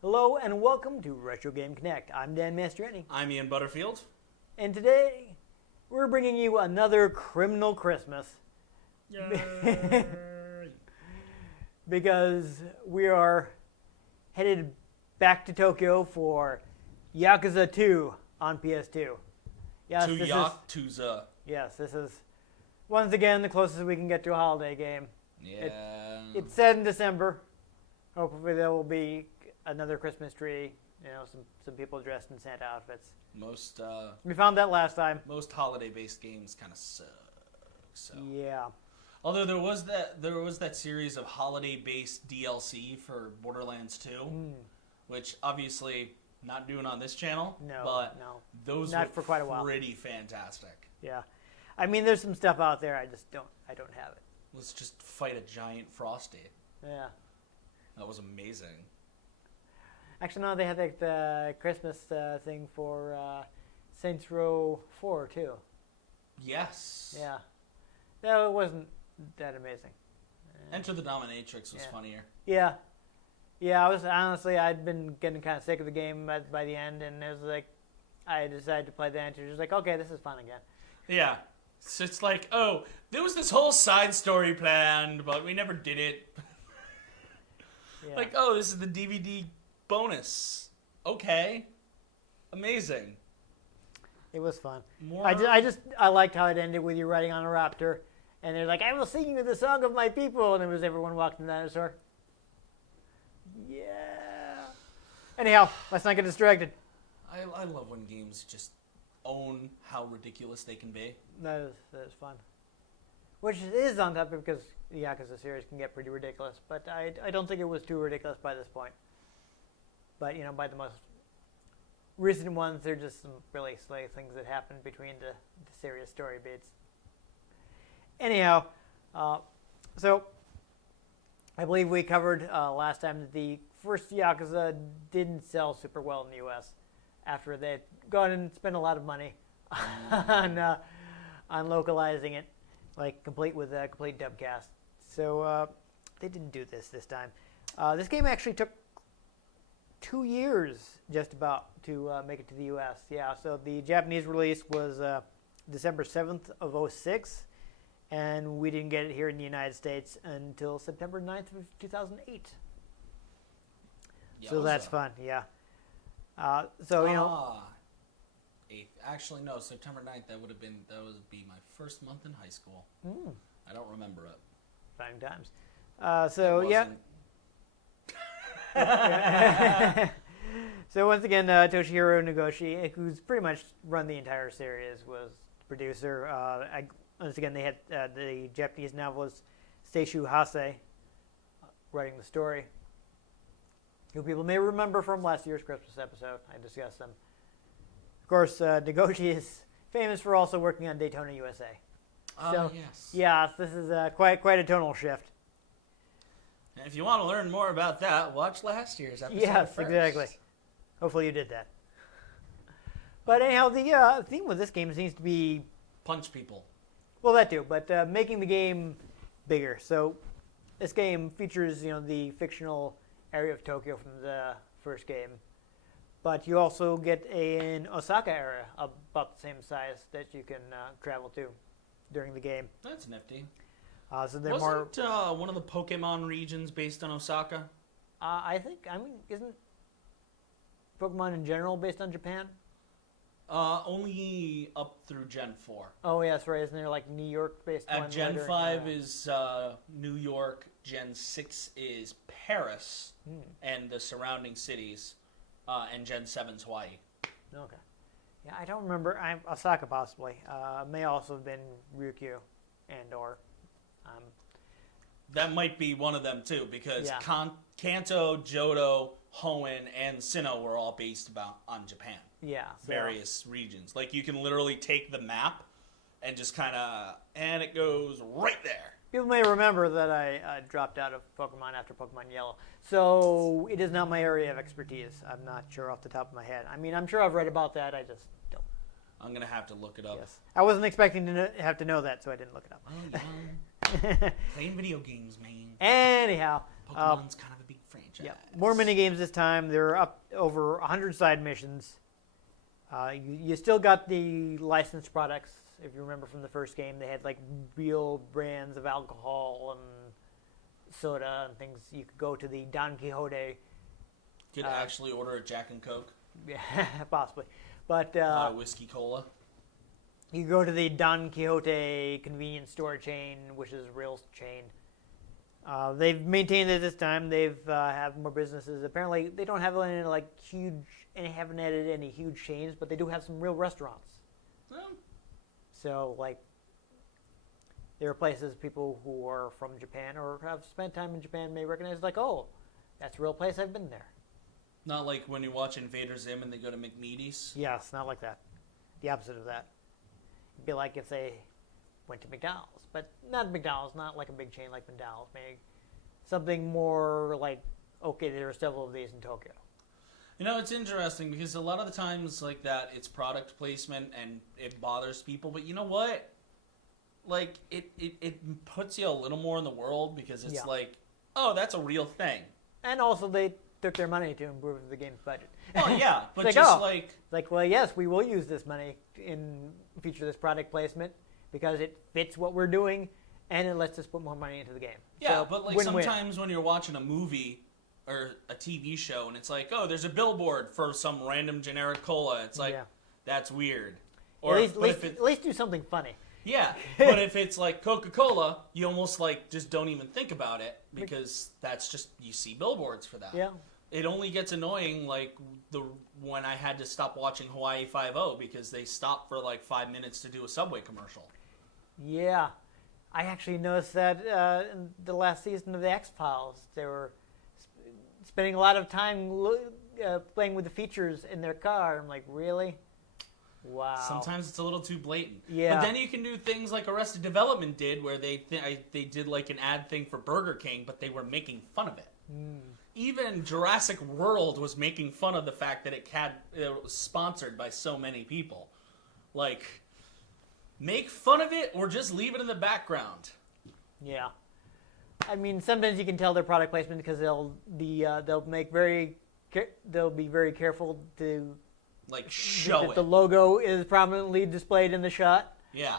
Hello and welcome to Retro Game Connect. I'm Dan Mastriani. I'm Ian Butterfield. And today we're bringing you another criminal Christmas. Yay! Because we are headed back to Tokyo for Yakuza 2 on PS2. Yes, Yakuza. Yes, this is once again the closest we can get to a holiday game. Yeah. It's set in December. Hopefully there will be another Christmas tree. You know, some people dressed in Santa outfits. We found that last time. Most holiday-based games kind of suck. So. Yeah. Although there was that series of holiday-based DLC for Borderlands 2, which obviously not doing on this channel. No. Those not were for quite a while. Pretty fantastic. Yeah. I mean, there's some stuff out there. I don't have it. Let's just fight a giant Frosty. Yeah. That was amazing. Actually, no, they had like the Christmas thing for Saints Row 4 too. Yes. Yeah. That wasn't that amazing. Enter the Dominatrix was funnier. Yeah. Yeah, I'd been getting kind of sick of the game by the end, and it was like, I decided to play the end. It was like, okay, this is fun again. Yeah. So it's like, oh, there was this whole side story planned, but we never did it. Yeah. Like, oh, this is the DVD bonus. Okay. Amazing. It was fun. More... I liked how it ended with you riding on a raptor, and they're like, I will sing you the song of my people, and it was everyone walking the dinosaur. Yeah. Anyhow, let's not get distracted. I love when games just own how ridiculous they can be. That is fun. Which it is on top of, because the Yakuza series can get pretty ridiculous, but I don't think it was too ridiculous by this point. But, you know, by the most recent ones, there are just some really silly things that happen between the serious story beats. Anyhow, so I believe we covered last time that the first Yakuza didn't sell super well in the U.S. after they'd gone and spent a lot of money on localizing it, like complete with a complete dubcast. So they didn't do this time. This game actually took 2 years just about to make it to the U.S. Yeah, so the Japanese release was December 7th of 2006, and we didn't get it here in the United States until September 9th of 2008. So that's fun, yeah. So, you know. 8th. Actually, no, September 9th, that would be my first month in high school. I don't remember it. Fine times. So, yeah. So once again, Toshihiro Nagoshi, who's pretty much run the entire series, was the producer. Once again, they had the Japanese novelist Seishu Hase writing the story, who people may remember from last year's Christmas episode. I discussed them. Of course, Nagoshi is famous for also working on Daytona USA. So, yes. Yeah, this is quite a tonal shift. And if you want to learn more about that, watch last year's episode. Yes, first. Exactly. Hopefully you did that. But anyhow, the theme with this game seems to be... punch people. Well, that too, but making the game bigger. So this game features, you know, the fictional area of Tokyo from the first game. But you also get an Osaka area about the same size that you can travel to during the game. That's nifty. So they're Wasn't one of the Pokemon regions based on Osaka? Isn't Pokemon in general based on Japan? Only up through Gen 4. Oh, yeah, that's right. Isn't there like New York based one? Gen 5 is New York. Gen 6 is Paris and the surrounding cities. And Gen 7's Hawaii. Okay. Yeah, I don't remember. Osaka possibly. May also have been Ryukyu and or. That might be one of them too, because Kanto, Johto, Hoenn, and Sinnoh were all based on Japan. Yeah. Various regions. Like you can literally take the map and just and it goes right there. People may remember that I dropped out of Pokemon after Pokemon Yellow. So it is not my area of expertise. I'm not sure off the top of my head. I mean, I'm sure I've read about that. I just don't I'm gonna have to look it up. Yes. I wasn't expecting to have to know that, so I didn't look it up. Playing video games, man. Anyhow. Pokemon's kind of a big franchise. Yeah. More mini-games this time. There are up over 100 side missions. You still got the licensed products. If you remember from the first game, they had like real brands of alcohol and soda and things. You could go to the Don Quixote. Could actually order a Jack and Coke. Yeah, possibly. But Not a whiskey cola. you go to the Don Quixote convenience store chain, which is a real chain. They've maintained it this time. They've have more businesses. Apparently, they don't have any like huge, and haven't added any huge chains, but they do have some real restaurants. So, like, there are places people who are from Japan or have spent time in Japan may recognize, like, oh, that's a real place. I've been there. Not like when you watch Invader Zim and they go to McMeaty's. Yes, not like that. The opposite of that. It'd be like if they went to McDonald's, but not McDonald's, not like a big chain like McDonald's. Maybe something more like, okay, there are several of these in Tokyo. You know, it's interesting because a lot of the times like that, it's product placement and it bothers people. But you know what? Like, it puts you a little more in the world because it's like, oh, that's a real thing. And also they took their money to improve the game's budget. Oh, yeah. But like, just like, well, yes, we will use this money in feature this product placement because it fits what we're doing and it lets us put more money into the game. Yeah, so, but like win-win. sometimes when you're watching a movie or a TV show and it's like, oh, there's a billboard for some random generic cola. It's like, that's weird. Or at least do something funny. Yeah, but if it's like Coca-Cola, you almost like just don't even think about it because that's just, you see billboards for that. Yeah. It only gets annoying like when I had to stop watching Hawaii Five-0 because they stopped for like 5 minutes to do a Subway commercial. Yeah. I actually noticed that in the last season of the X-Files. They were spending a lot of time playing with the features in their car. I'm like, really? Wow. Sometimes it's a little too blatant. Yeah. But then you can do things like Arrested Development did, where they did like an ad thing for Burger King, but they were making fun of it. Even Jurassic World was making fun of the fact that it was sponsored by so many people. Like, make fun of it or just leave it in the background. Yeah. I mean, sometimes you can tell their product placement because they'll be very careful to like show that it. The logo is prominently displayed in the shot. Yeah.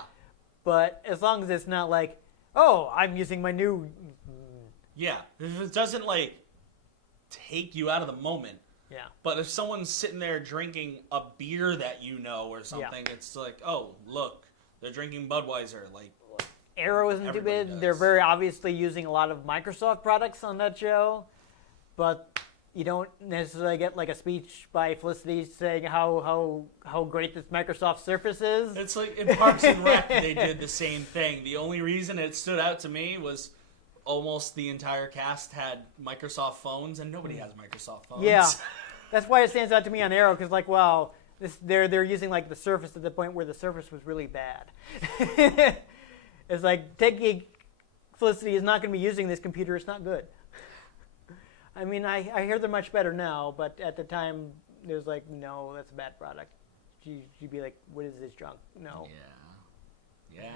But as long as it's not like, oh, I'm using my new. Yeah. If it doesn't like take you out of the moment. Yeah. But if someone's sitting there drinking a beer that you know or something, it's like, oh, look, they're drinking Budweiser. Like, Arrow isn't too bad. They're very obviously using a lot of Microsoft products on that show, but you don't necessarily get like a speech by Felicity saying how great this Microsoft Surface is. It's like in Parks and Rec, they did the same thing. The only reason it stood out to me was almost the entire cast had Microsoft phones, and nobody has Microsoft phones. Yeah, that's why it stands out to me on Arrow, because like, wow, they're using like the Surface at the point where the Surface was really bad. It's like, Felicity is not going to be using this computer. It's not good. I mean, I hear they're much better now, but at the time, there's like, no, that's a bad product. You'd be like, what is this junk? No. Yeah.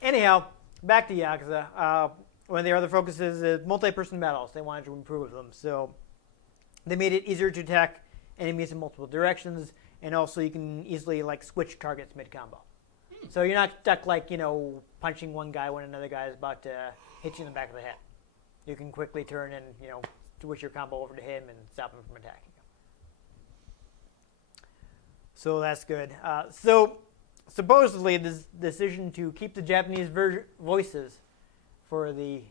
Anyhow, back to Yakuza. One of the other focuses is multi-person battles. They wanted to improve them. So they made it easier to attack enemies in multiple directions, and also you can easily like switch targets mid-combo. So you're not stuck like, punching one guy when another guy is about to hit you in the back of the head. You can quickly turn and, switch your combo over to him and stop him from attacking you. So that's good. So supposedly this decision to keep the Japanese voices for the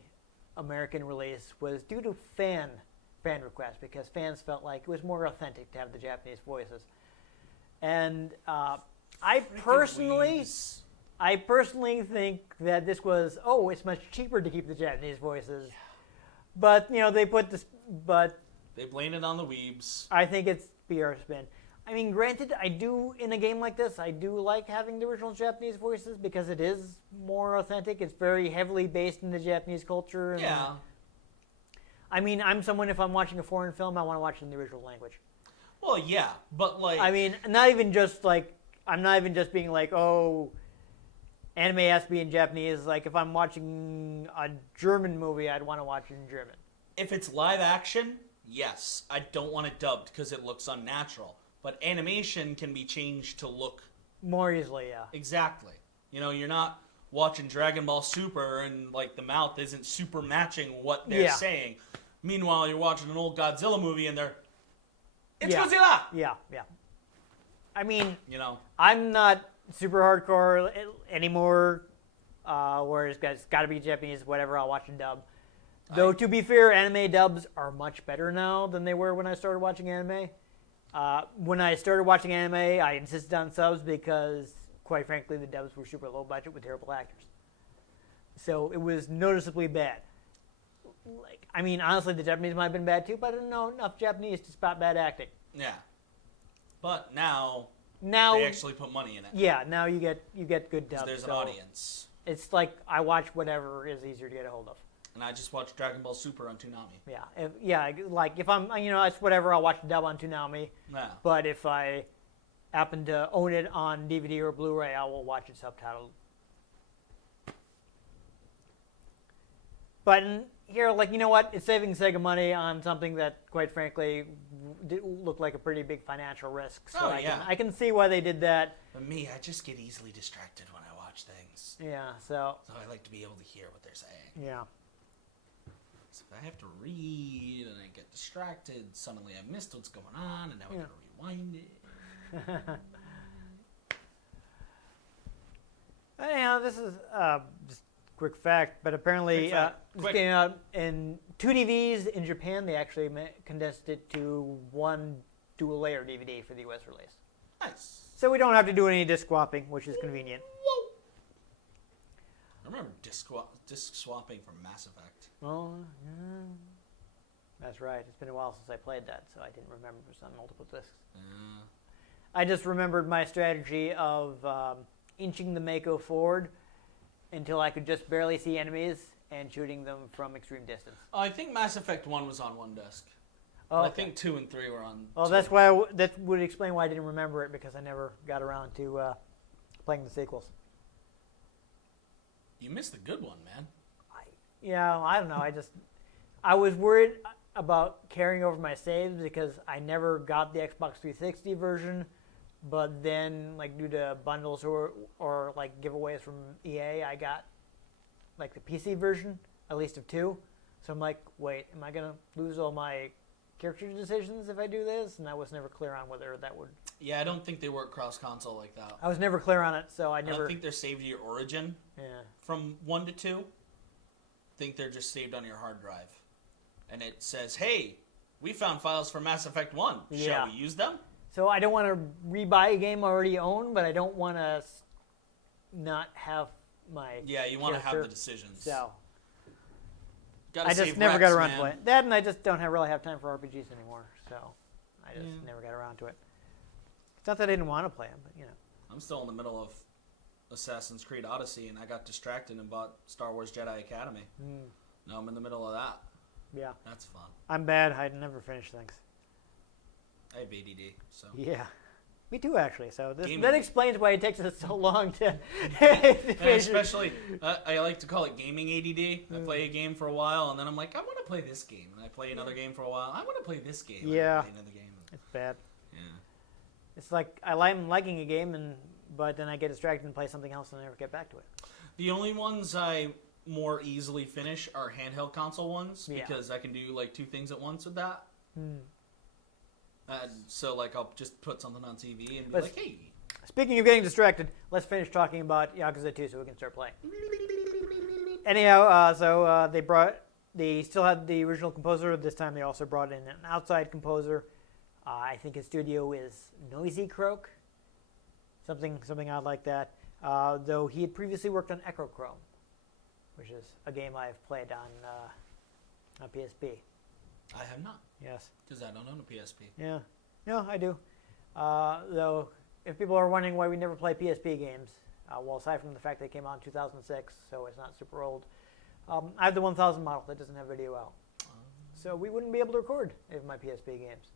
American release was due to fan requests, because fans felt like it was more authentic to have the Japanese voices. And I personally think that this was, it's much cheaper to keep the Japanese voices. But, they put this, but... They blame it on the weebs. I think it's PR spin. I mean, granted, in a game like this, I do like having the original Japanese voices because it is more authentic. It's very heavily based in the Japanese culture. And, yeah. I mean, I'm someone, if I'm watching a foreign film, I want to watch it in the original language. Well, yeah, but like... I mean, not even just like I'm not even just being like, oh, anime has to be in Japanese. Like, if I'm watching a German movie, I'd want to watch it in German. If it's live action, yes. I don't want it dubbed because it looks unnatural. But animation can be changed to look... More easily, yeah. Exactly. You know, you're not watching Dragon Ball Super and, like, the mouth isn't super matching what they're saying. Meanwhile, you're watching an old Godzilla movie and they're... It's Godzilla! Yeah. I mean, you know, I'm not super hardcore anymore, where it's got to be Japanese, whatever, I'll watch a dub. Though, to be fair, anime dubs are much better now than they were when I started watching anime. When I started watching anime, I insisted on subs because, quite frankly, the dubs were super low budget with terrible actors. So it was noticeably bad. Like, I mean, honestly, the Japanese might have been bad too, but I don't know enough Japanese to spot bad acting. Yeah. But now they actually put money in it. Yeah, now you get good dubs. There's an audience. It's like I watch whatever is easier to get a hold of. And I just watched Dragon Ball Super on Toonami. Yeah, like if I'm, it's whatever, I'll watch the dub on Toonami. Yeah. But if I happen to own it on DVD or Blu-ray, I will watch it subtitled. But here, like, you know what? It's saving Sega money on something that, quite frankly, looked like a pretty big financial risk. So I can see why they did that. But me, I just get easily distracted when I watch things. Yeah, so I like to be able to hear what they're saying. Yeah. So if I have to read and I get distracted, suddenly I missed what's going on, and now I gotta rewind it. Anyhow, this is just quick fact, but apparently this came out in 2 DVDs in Japan. They actually condensed it to 1 dual-layer DVD for the US release. Nice. So we don't have to do any disc swapping, which is convenient. I remember disc swapping from Mass Effect. Oh, yeah. That's right. It's been a while since I played that, so I didn't remember it was on multiple discs. I just remembered my strategy of inching the Mako forward until I could just barely see enemies and shooting them from extreme distance. Oh, I think Mass Effect 1 was on 1 disc. Oh, I think 2 and 3 were on. Well, 2. that's why that would explain why I didn't remember it, because I never got around to playing the sequels. You missed the good one, man. I don't know. I was worried about carrying over my saves because I never got the Xbox 360 version, but then, like, due to bundles or like giveaways from EA, I got like the PC version, at least of 2. So I'm like, wait, am I gonna lose all my character decisions if I do this? And I was never clear on whether that would. Yeah, I don't think they work cross-console like that. I was never clear on it, so I don't think they're saved to your origin. Yeah. From 1 to 2. I think they're just saved on your hard drive. And it says, hey, we found files for Mass Effect 1. Shall we use them? So I don't want to rebuy a game I already own, but I don't want to not have my Yeah, you want to have the decisions. So Gotta I just never got around to it. That, and I just don't really have time for RPGs anymore, so I just never got around to it. It's not that I didn't want to play them, but I'm still in the middle of Assassin's Creed Odyssey, and I got distracted and bought Star Wars Jedi Academy. Now I'm in the middle of that. Yeah. That's fun. I'm bad. I never finish things. I have ADD, so. Yeah. Me too, actually. So that explains why it takes us so long to especially, I like to call it gaming ADD. I play a game for a while, and then I'm like, I want to play this game. And I play another game for a while. I want to play this game. Yeah. I play another game. It's bad. Yeah. It's like I'm liking a game, but then I get distracted and play something else and I never get back to it. The only ones I more easily finish are handheld console ones, because I can do like 2 things at once with that. So like I'll just put something on TV and be like, hey. Speaking of getting distracted, let's finish talking about Yakuza 2 so we can start playing. Anyhow, they still had the original composer. This time they also brought in an outside composer. I think his studio is Noisy Croak, something odd like that. Though he had previously worked on Echochrome, which is a game I've played on PSP. I have not. Yes. Because I don't own a PSP. Yeah. No, I do. Though, if people are wondering why we never play PSP games, well, aside from the fact they came out in 2006, so it's not super old, I have the 1000 model that doesn't have video out. So we wouldn't be able to record my PSP games.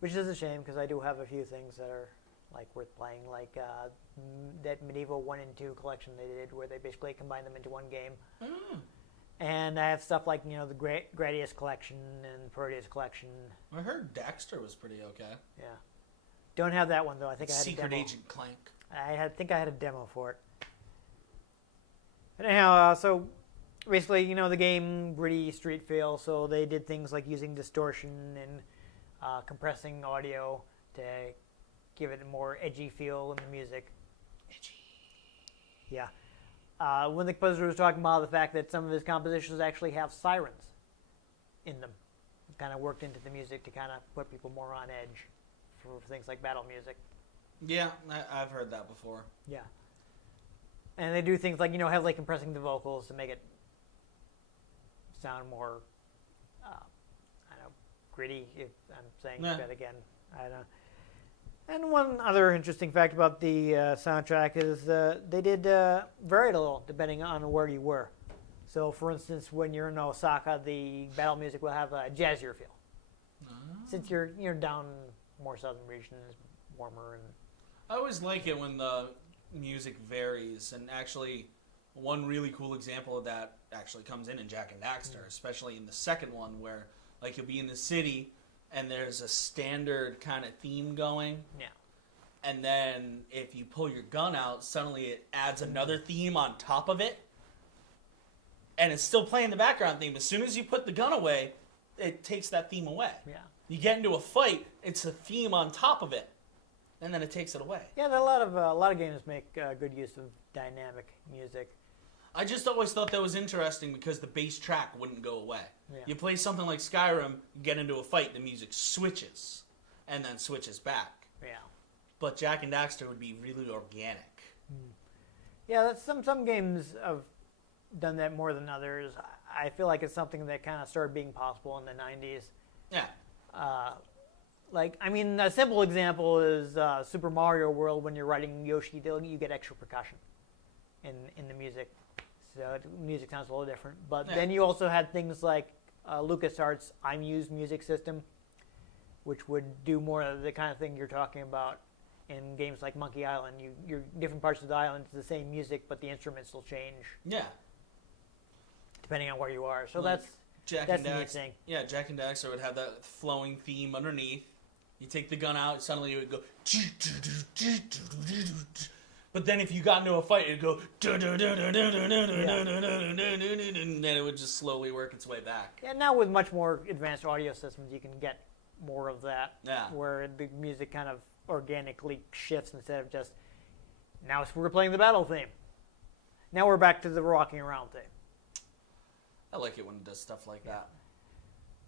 which is a shame because I do have a few things that are like worth playing, like that medieval 1 and 2 collection they did, where they basically combined them into one game. Mm. And I have stuff like the Gradius collection and Proteus collection. I heard Daxter was pretty okay. Yeah, don't have that one though. I think I had Secret a demo. Agent Clank. I think I had a demo for it. But anyhow, so basically, the game gritty street feel. So they did things like using distortion and compressing audio to give it a more edgy feel in the music. Edgy. Yeah. When the composer was talking about the fact that some of his compositions actually have sirens in them, kind of worked into the music to kind of put people more on edge for things like battle music. Yeah, I've heard that before. Yeah. And they do things like, heavily compressing the vocals to make it sound more, gritty, if I'm saying that again. I don't know. And one other interesting fact about the soundtrack is they did vary it a little depending on where you were. So, for instance, when you're in Osaka, the battle music will have a jazzier feel. Since you're down more southern region, it's warmer. And I always like it when the music varies, and actually, one really cool example of that actually comes in Jak and Daxter, especially in the second one, where like you'll be in the city and there's a standard kind of theme going. Yeah. And then if you pull your gun out, suddenly it adds another theme on top of it. And it's still playing the background theme. As soon as you put the gun away, it takes that theme away. Yeah. You get into a fight, it's a theme on top of it. And then it takes it away. Yeah, a lot of games make good use of dynamic music. I just always thought that was interesting because the bass track wouldn't go away. Yeah. You play something like Skyrim, you get into a fight, the music switches, and then switches back. Yeah. But Jak and Daxter would be really organic. Yeah, that's some games have done that more than others. I feel like it's something that kind of started being possible in the 90s. Yeah. A simple example is Super Mario World. When you're riding Yoshi, you get extra percussion in the music. So the music sounds a little different. But then you also had things like LucasArts' iMuse music system, which would do more of the kind of thing you're talking about in games like Monkey Island. You're different parts of the island, it's the same music, but the instruments will change. Yeah. Depending on where you are. So like that's the neat thing. Yeah, Jak and Daxter would have that flowing theme underneath. You take the gun out, suddenly it would go. But then if you got into a fight, it'd go. And then it would just slowly work its way back. Yeah, now with much more advanced audio systems, you can get more of that. Yeah. Where the music kind of organically shifts instead of just, now we're playing the battle theme. Now we're back to the rocking around theme. I like it when it does stuff like that.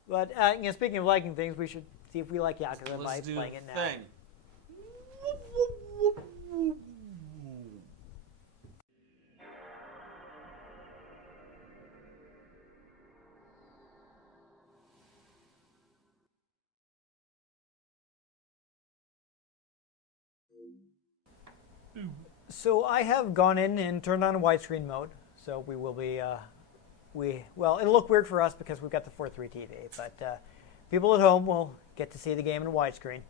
But speaking of liking things, we should see if we like Yakuza by playing it now. Thing. So I have gone in and turned on widescreen mode. So we will be, it'll look weird for us because we've got the 4:3 TV, but people at home will get to see the game in widescreen.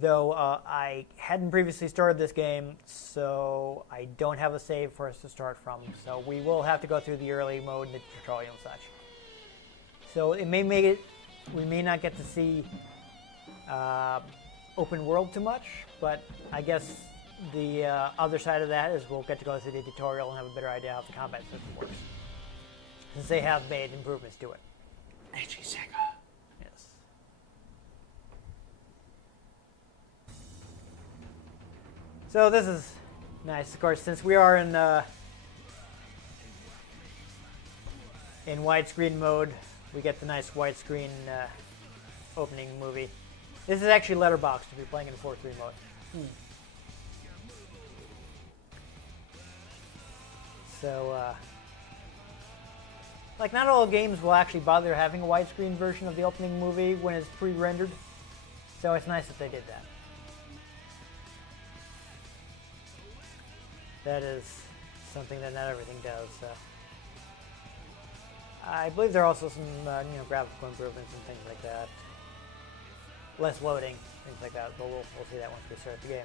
Though I hadn't previously started this game, so I don't have a save for us to start from. So we will have to go through the early mode and the tutorial and such. So it may make it, we may not get to see open world too much, but I guess the other side of that is we'll get to go through the tutorial and have a better idea how the combat system works, since they have made improvements to it. Sega. Yes. So this is nice, of course, since we are in widescreen mode. We get the nice widescreen opening movie. This is actually letterboxed to be playing in 4:3 mode. So, not all games will actually bother having a widescreen version of the opening movie when it's pre-rendered. So it's nice that they did that. That is something that not everything does. I believe there are also some graphical improvements and things like that. less loading, things like that. But we'll see that once we start the game.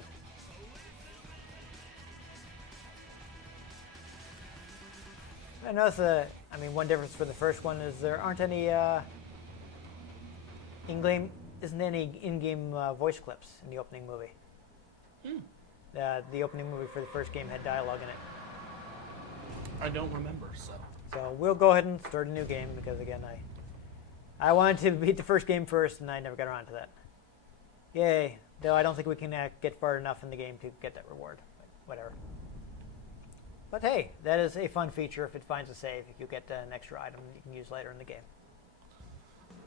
I noticed one difference for the first one is there aren't any in-game voice clips in the opening movie. The opening movie for the first game had dialogue in it. I don't remember, so. So we'll go ahead and start a new game because again, I wanted to beat the first game first and I never got around to that. Yay! Though I don't think we can get far enough in the game to get that reward. But whatever. But hey, that is a fun feature if it finds a save. If you get an extra item that you can use later in the game.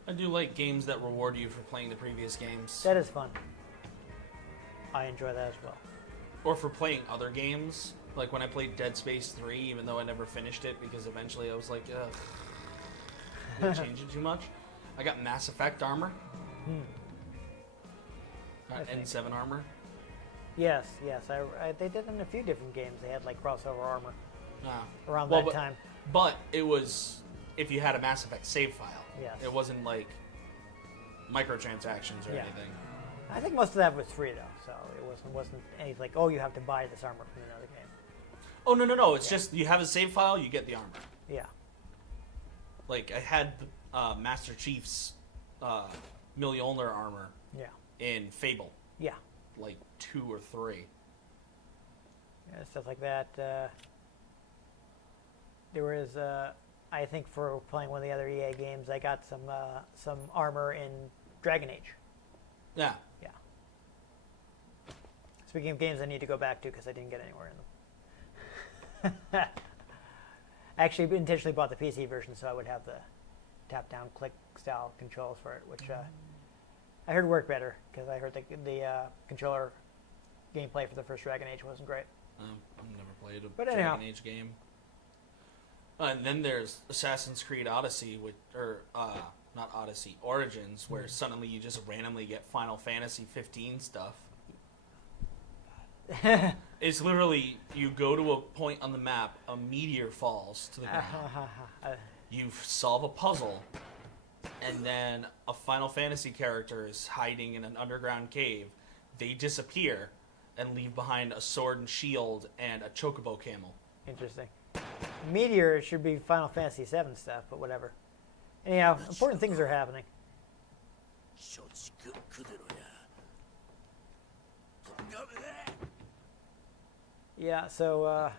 I do like games that reward you for playing the previous games. That is fun. I enjoy that as well. Or for playing other games. Like when I played Dead Space 3, even though I never finished it because eventually I was like, ugh, didn't change it too much. I got Mass Effect armor. Got N7 armor. Yes. They did in a few different games. They had like crossover armor around Well, that time. But it was if you had a Mass Effect save file. Yes. It wasn't like microtransactions or anything. I think most of that was free though, so it wasn't anything like, oh, you have to buy this armor from another game. Oh no! It's just you have a save file, you get the armor. Yeah. Like I had Master Chief's Mjolnir armor. Yeah. In Fable. Yeah. Like 2 or 3. Yeah, stuff like that. There was, I think, for playing one of the other EA games, I got some armor in Dragon Age. Yeah. Yeah. Speaking of games, I need to go back to because I didn't get anywhere in them. I actually intentionally bought the PC version so I would have the tap-down click style controls for it, which I heard worked better because I heard the controller gameplay for the first Dragon Age wasn't great. I've never played a anyhow. Dragon Age game. And then there's Assassin's Creed Odyssey, not Odyssey, Origins, where suddenly you just randomly get Final Fantasy 15 stuff. It's literally, you go to a point on the map, a meteor falls to the ground, you solve a puzzle, and then a Final Fantasy character is hiding in an underground cave. They disappear and leave behind a sword and shield and a chocobo camel. Interesting. Meteor should be Final Fantasy VII stuff, but whatever. Anyhow, important things are happening. Yeah, so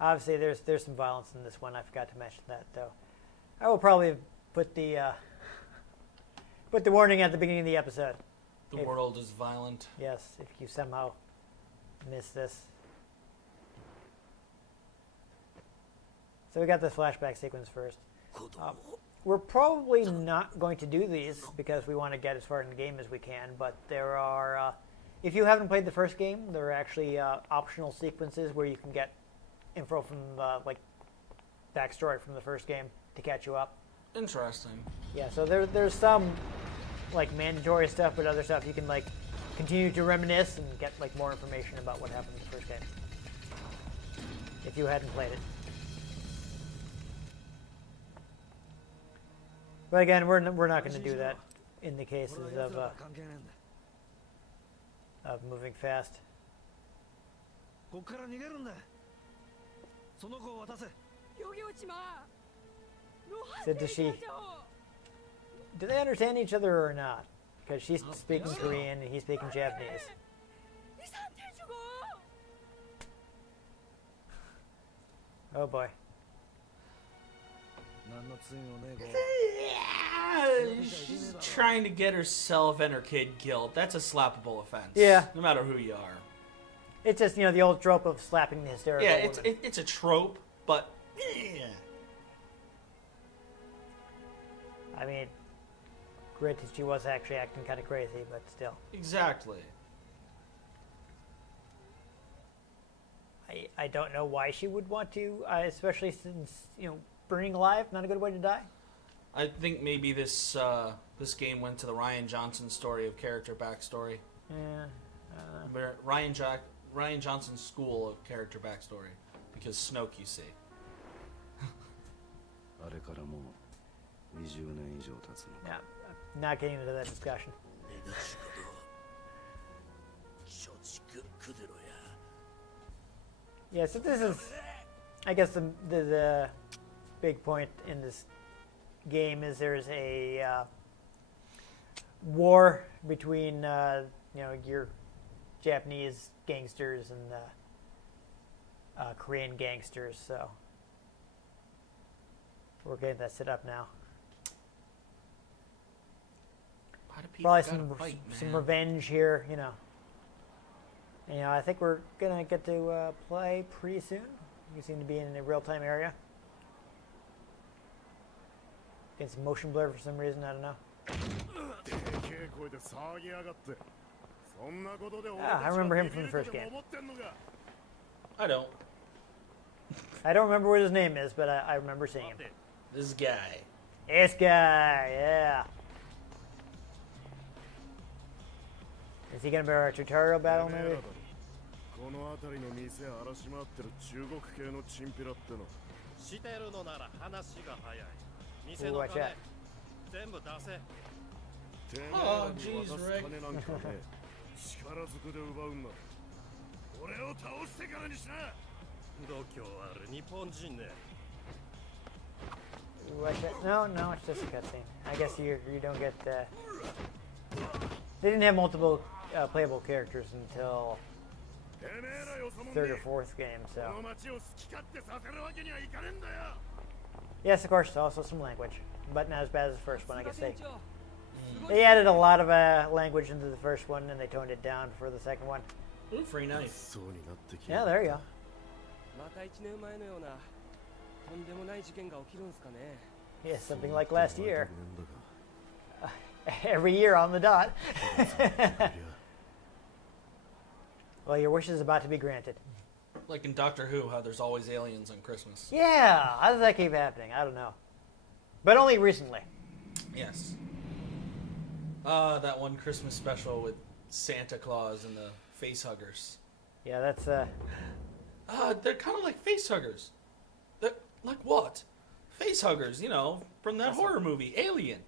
obviously there's some violence in this one. I forgot to mention that, though. I will probably put the warning at the beginning of the episode. The world is violent. Yes, if you somehow miss this. So we got this flashback sequence first. We're probably not going to do these because we want to get as far in the game as we can, but there are, if you haven't played the first game, there are actually optional sequences where you can get info from, like, backstory from the first game to catch you up. Interesting. Yeah, so there's some, like, mandatory stuff, but other stuff you can, like, continue to reminisce and get, like, more information about what happened in the first game. If you hadn't played it. But again, we're not going to do that in the cases of moving fast. So do they understand each other or not? Because she's speaking Korean and he's speaking Japanese. Oh boy. She's trying to get herself and her kid killed. That's a slappable offense. Yeah. No matter who you are. It's just, the old trope of slapping the hysterical woman. It's a trope, but yeah. I mean, granted, she was actually acting kind of crazy, but still. Exactly. I don't know why she would want to, especially since, burning alive, not a good way to die. I think maybe this game went to the Ryan Johnson story of character backstory. Yeah. Ryan Johnson's school of character backstory. Because Snoke, you see. Yeah, not getting into that discussion. Yeah, so this is, I guess the big point in this game is there's a war between your Japanese gangsters and Korean gangsters. So we're getting that set up now. Why do people Probably gotta fight, some man? revenge here, you know. And, I think we're gonna get to play pretty soon. We seem to be in a real-time area. Getting some motion blur for some reason, I don't know. I remember him from the first game. I don't. I don't remember what his name is, but I remember seeing him. This guy. This guy, yeah. Is he gonna be our tutorial battle, maybe? この辺りの店荒らし回ってる中国系のチンピラってのしてるのなら話が早い店 Ooh, の watch 金 out. 全部出せてめえ Oh, らに jeez, 渡す Rick. 金なんかね力ずくで奪うんだ俺を倒してからにしな度胸ある日本人ね Ooh, watch out. No, it's just a cutscene. I guess you don't get. They didn't have multiple playable characters until てめえらよそもん third で or fourth game. こ So の街を好き勝手させるわけにはいかねえんだよ yes, of course, also some language, but not as bad as the first one. I guess they added a lot of language into the first one, and they toned it down for the second one. Ooh, free knife. そうになってき Yeah, there you go. また1年前のようなとんでもない事件が起きるんすかね Yeah, something like last year. Every year on the dot. Well, your wish is about to be granted. Like in Doctor Who, how there's always aliens on Christmas. Yeah, how does that keep happening? I don't know. But only recently. Yes. That one Christmas special with Santa Claus and the face huggers. Yeah, that's They're kind of like face huggers. They're, like what? Face huggers, from that horror movie, Alien.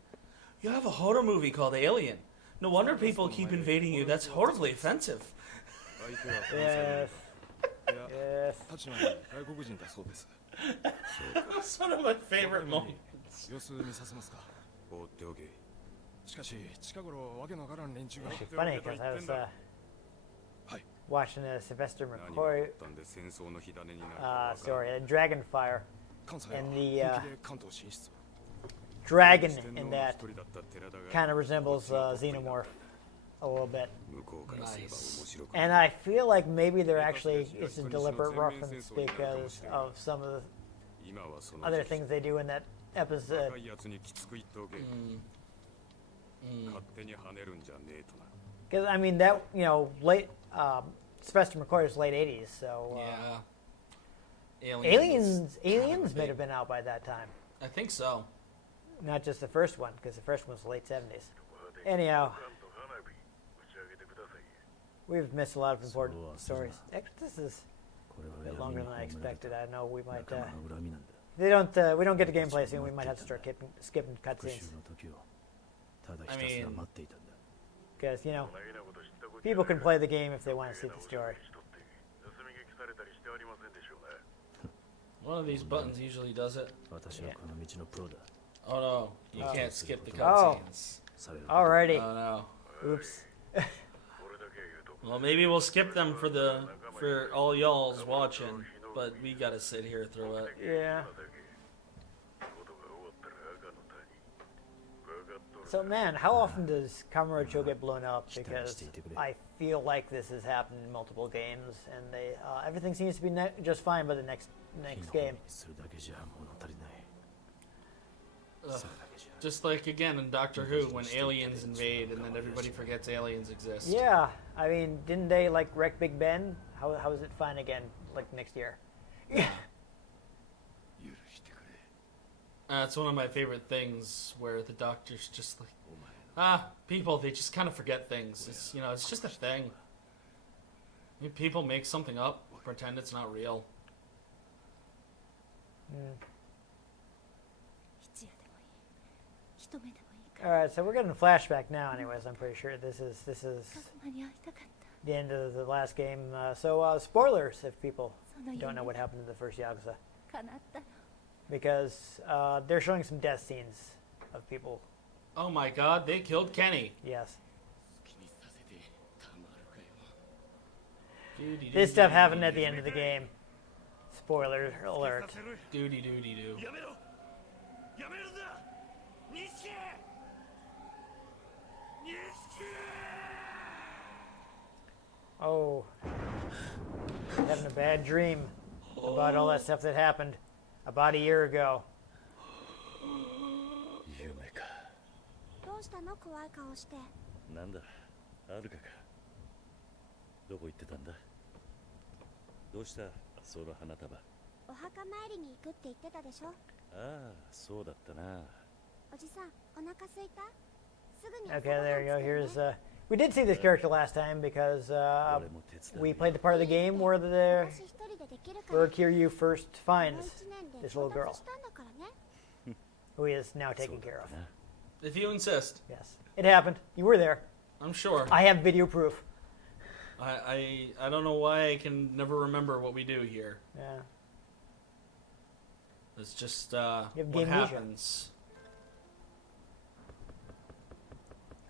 You have a horror movie called Alien. No wonder people keep invading you. That's horribly offensive. 相手は関西 yes, いや yes. 立ち前に外国人だそうです That's one of my favorite moments. 様子見させますか放っておけしかし近頃わけのわからん連中が Actually funny because I was はい watching a Sylvester 何があ McCoy ったんで戦争の火種になるかわからん story, Dragonfire. 関西は and 本 the 気で関東進出 Dragon 四天王 in の that 一人だった寺田が kind of resembles Xenomorph a little bit. 向こうからすれば面白く And I feel like maybe they're actually, it's a deliberate reference because of some of 今はそ the の other things they do in that episode. 若いやつにきつく言っておけ勝手に跳ねるんじゃねえとな Because, I mean, that, late, Sylvester McCoy was late 80s, so. Yeah. Aliens may have been out by that time. I think so. Not just the first one, because the first one was the late 70s. Anyhow, we've missed a lot of important stories. This is a bit longer than I expected. I know we might. We don't get the gameplay soon. We might have to start skipping cutscenes. I mean, Because people can play the game if they want to see the story. one of these buttons usually does it. 私はこの道のプロだ Oh no, you can't skip the Oh. cutscenes. Alrighty. Oh no. Oops. Well, maybe we'll skip them for all y'all's watching, but we gotta sit here through it. Yeah. So, man, how often does Kamurocho get blown up? Because I feel like this has happened in multiple games, and they everything seems to be just fine by the next game. するだけじゃ物足りない Ugh. Just like again in Doctor Who when aliens invade and then everybody forgets aliens exist. Yeah, I mean, didn't they wreck Big Ben? How is it fine again next year? It's one of my favorite things where the Doctor's just like, people, they just kind of forget things. It's it's just a thing. I mean, people make something up, pretend it's not real. いつやでもいい一目でもいい All right, so we're getting a flashback now. Anyways, I'm pretty sure this is カズマに会いたかっ the end of the last game. So spoilers if people た。その don't know 夢 what happened in the first Yakuza, 叶ったの。 because they're showing some death scenes of people. Oh my god, they killed Kenny. Yes, 気にさせてたまるかよ。 this stuff happened at the end of the game. Spoiler alert. Doody doody doo. やめろやめるんだ錦錦 Oh, having a bad dream about all that stuff that happened about a year ago. 夢か。どうしたの怖い顔して。なんだ、あるかか。どこ行ってたんだ。どうした、その花束。お墓参りに行くって言ってたでしょ。ああ、そうだったな。おじさん、お腹空いた？すぐに Okay, there you go. Here's we did see this character last time because 俺も手伝う we played the part of the game where the 私一人でできるから。 where Kiryu first この finds 一年で this little 上 girl 達したんだからね。 who he is now そう taken だ care っ of. たな。 If you insist. Yes, it happened. You were there. I'm sure. I have video proof. I don't know why I can never remember what we do here. Yeah. It's just You have what game amnesia. happens.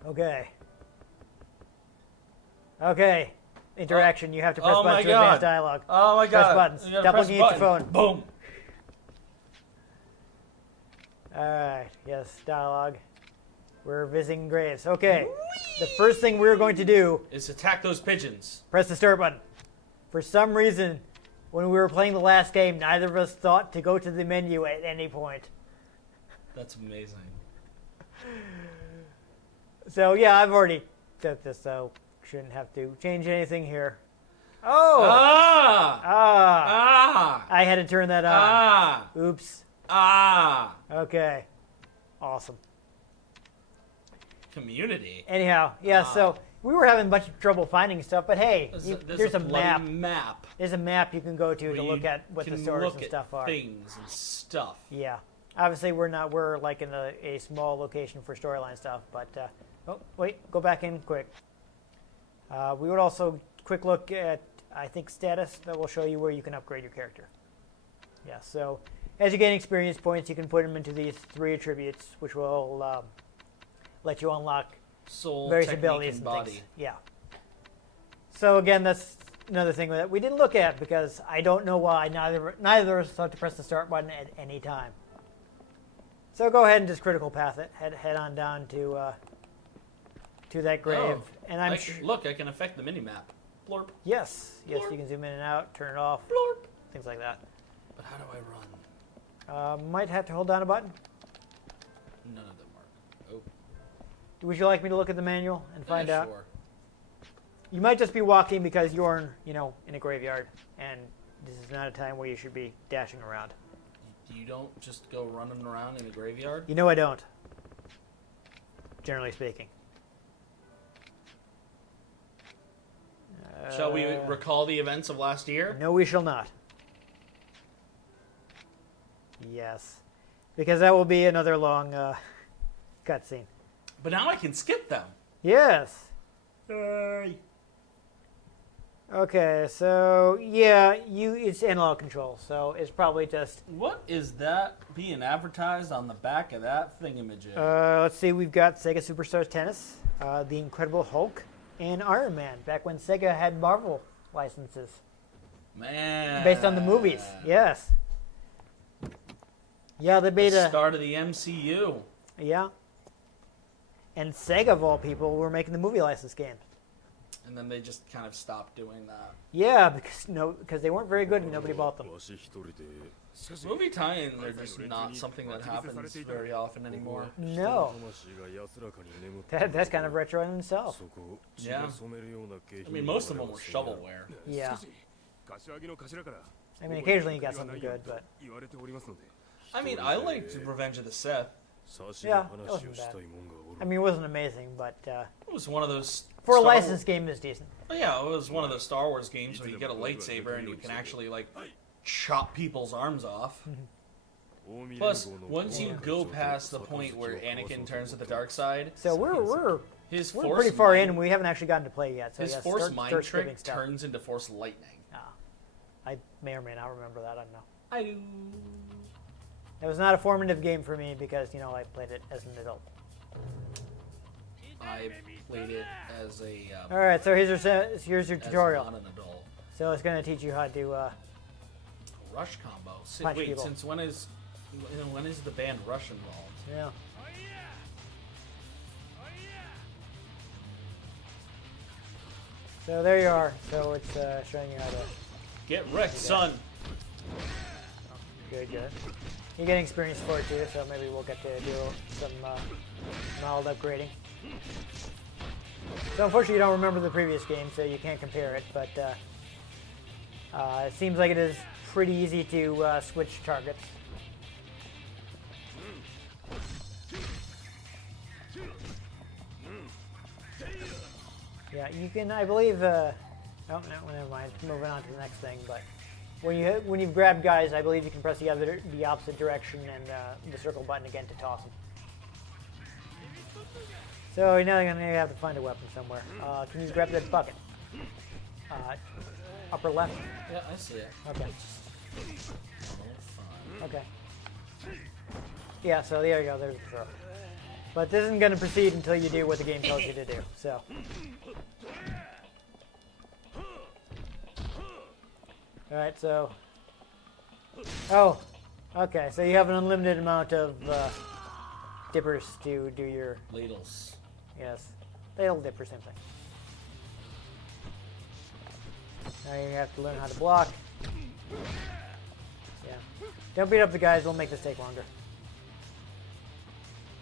Okay. Okay. Interaction. You have to press Oh my buttons to advance God. dialogue. Oh my Press god. buttons. You gotta Double press key hit your button. phone. Boom. Alright, yes, dialogue. We're visiting graves. Okay. The first thing we're going to do, Is attack those pigeons. press the start button. For some reason, when we were playing the last game, neither of us thought to go to the menu at any point. That's amazing. So yeah, I've already set this, so shouldn't have to change anything here. Oh! Ah! Ah! Ah! I had to turn that on. Ah! Oops. Ah! Okay. Awesome. Community. Anyhow, yeah, Ah. so we were having a bunch of trouble finding stuff, but hey, there's a bloody map. map. There's a map you can go to where to you look at what the can stores look and at stuff are. Things and stuff. Yeah. Obviously, we're like in a small location for storyline stuff, but oh wait, go back in quick. We would also quick look at I think status that will show you where you can upgrade your character. Yeah. So as you gain experience points, you can put them into these 3 attributes, which will let you unlock Soul, various technique, abilities and and body. things. Yeah. So again, that's another thing that we didn't look at because I don't know why neither of us thought to press the start button at any time. So go ahead and just critical path it. Head on down to that grave, Oh, and I'm look, I can affect the mini map. Blorp. yes, Blorp. you can zoom in and out, turn it off, Blorp. things like that. But how do I run? Might have to hold down a button. None of them work. Oh, Would you like me to look at the manual and find yeah, out? Sure. You might just be walking because you're in a graveyard, and this is not a time where you should be dashing around. You don't just go running around in a graveyard? You know I don't. Generally speaking. Shall we recall the events of last year? No, we shall not. Yes. Because that will be another long cutscene. But now I can skip them. Yes. Yay. Okay, so yeah, it's analog control, so it's probably just What is that being advertised on the back of that thingamajig? let's see, we've got Sega Superstars Tennis, The Incredible Hulk, and Iron Man, back when Sega had Marvel licenses. Man. Based on the movies, yes. Yeah, they made The a start of the MCU. yeah. And Sega of all people were making the movie license games. And then they just kind of stopped doing that. Yeah, because they weren't very good and nobody bought them. わし一人で Movie tie-ins are just not something that happens very often anymore. No, 魂が安らかに眠って that's kind of retro in itself. そこを血が染めるような景 I 品 mean, most of them were shovelware. Yeah. しかし柏木の頭から I mean, occasionally you got something good, but 言われておりますので I mean, I liked Revenge of the Sith. 差しの Yeah, 話をしたいもんがおる I mean, it wasn't amazing, but It was one of those... for a Star- licensed game, it's decent. Oh, yeah, it was one of those Star Wars games where you get a lightsaber and you can actually, like, chop people's arms off. Plus, once you go past the point where Anakin turns to the dark side, So we're his we're force pretty far in, mind, and we haven't actually gotten to play yet. So his yes, force start mind skipping trick stuff. turns into force lightning. Ah. I may or may not remember that. I don't know. I do. It was not a formative game for me because I played it as an adult. I played it as a. All right, so here's your as tutorial. not an adult. So it's going to teach you how to Rush combo. Punch Wait, people. since when is the band Rush involved? yeah. So there you are. So it's showing you how to. Get wrecked, son. Good. You're getting experience for it too, so maybe we'll get to do some mild upgrading. So unfortunately, you don't remember the previous game, so you can't compare it. But it seems like it is pretty easy to switch targets. Yeah, you can. I believe. Oh no, never mind. Moving on to the next thing, but. When you've grabbed guys, I believe you can press the opposite direction and the circle button again to toss them. So now you're going to have to find a weapon somewhere. Can you grab that bucket? Upper left? Yeah, I see it. Okay. Oh, fine. Okay. Yeah, so there you go. There's the throw. But this isn't going to proceed until you do what the game tells you to do. So. Alright, so... Oh, okay, so you have an unlimited amount of dippers to do your... Ladles. Yes, ladle dipper, same thing. Now you have to learn how to block. Yeah. Don't beat up the guys, it'll make this take longer.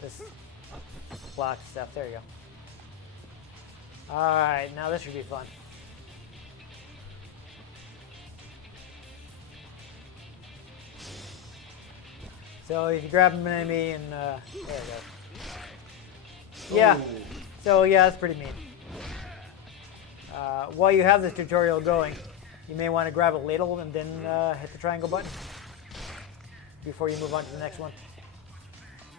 This block stuff, there you go. Alright, now this should be fun. So if you grab an enemy and there you go. Yeah. Ooh. So yeah, that's pretty mean. While you have this tutorial going, you may want to grab a ladle and then hit the triangle button before you move on to the next one.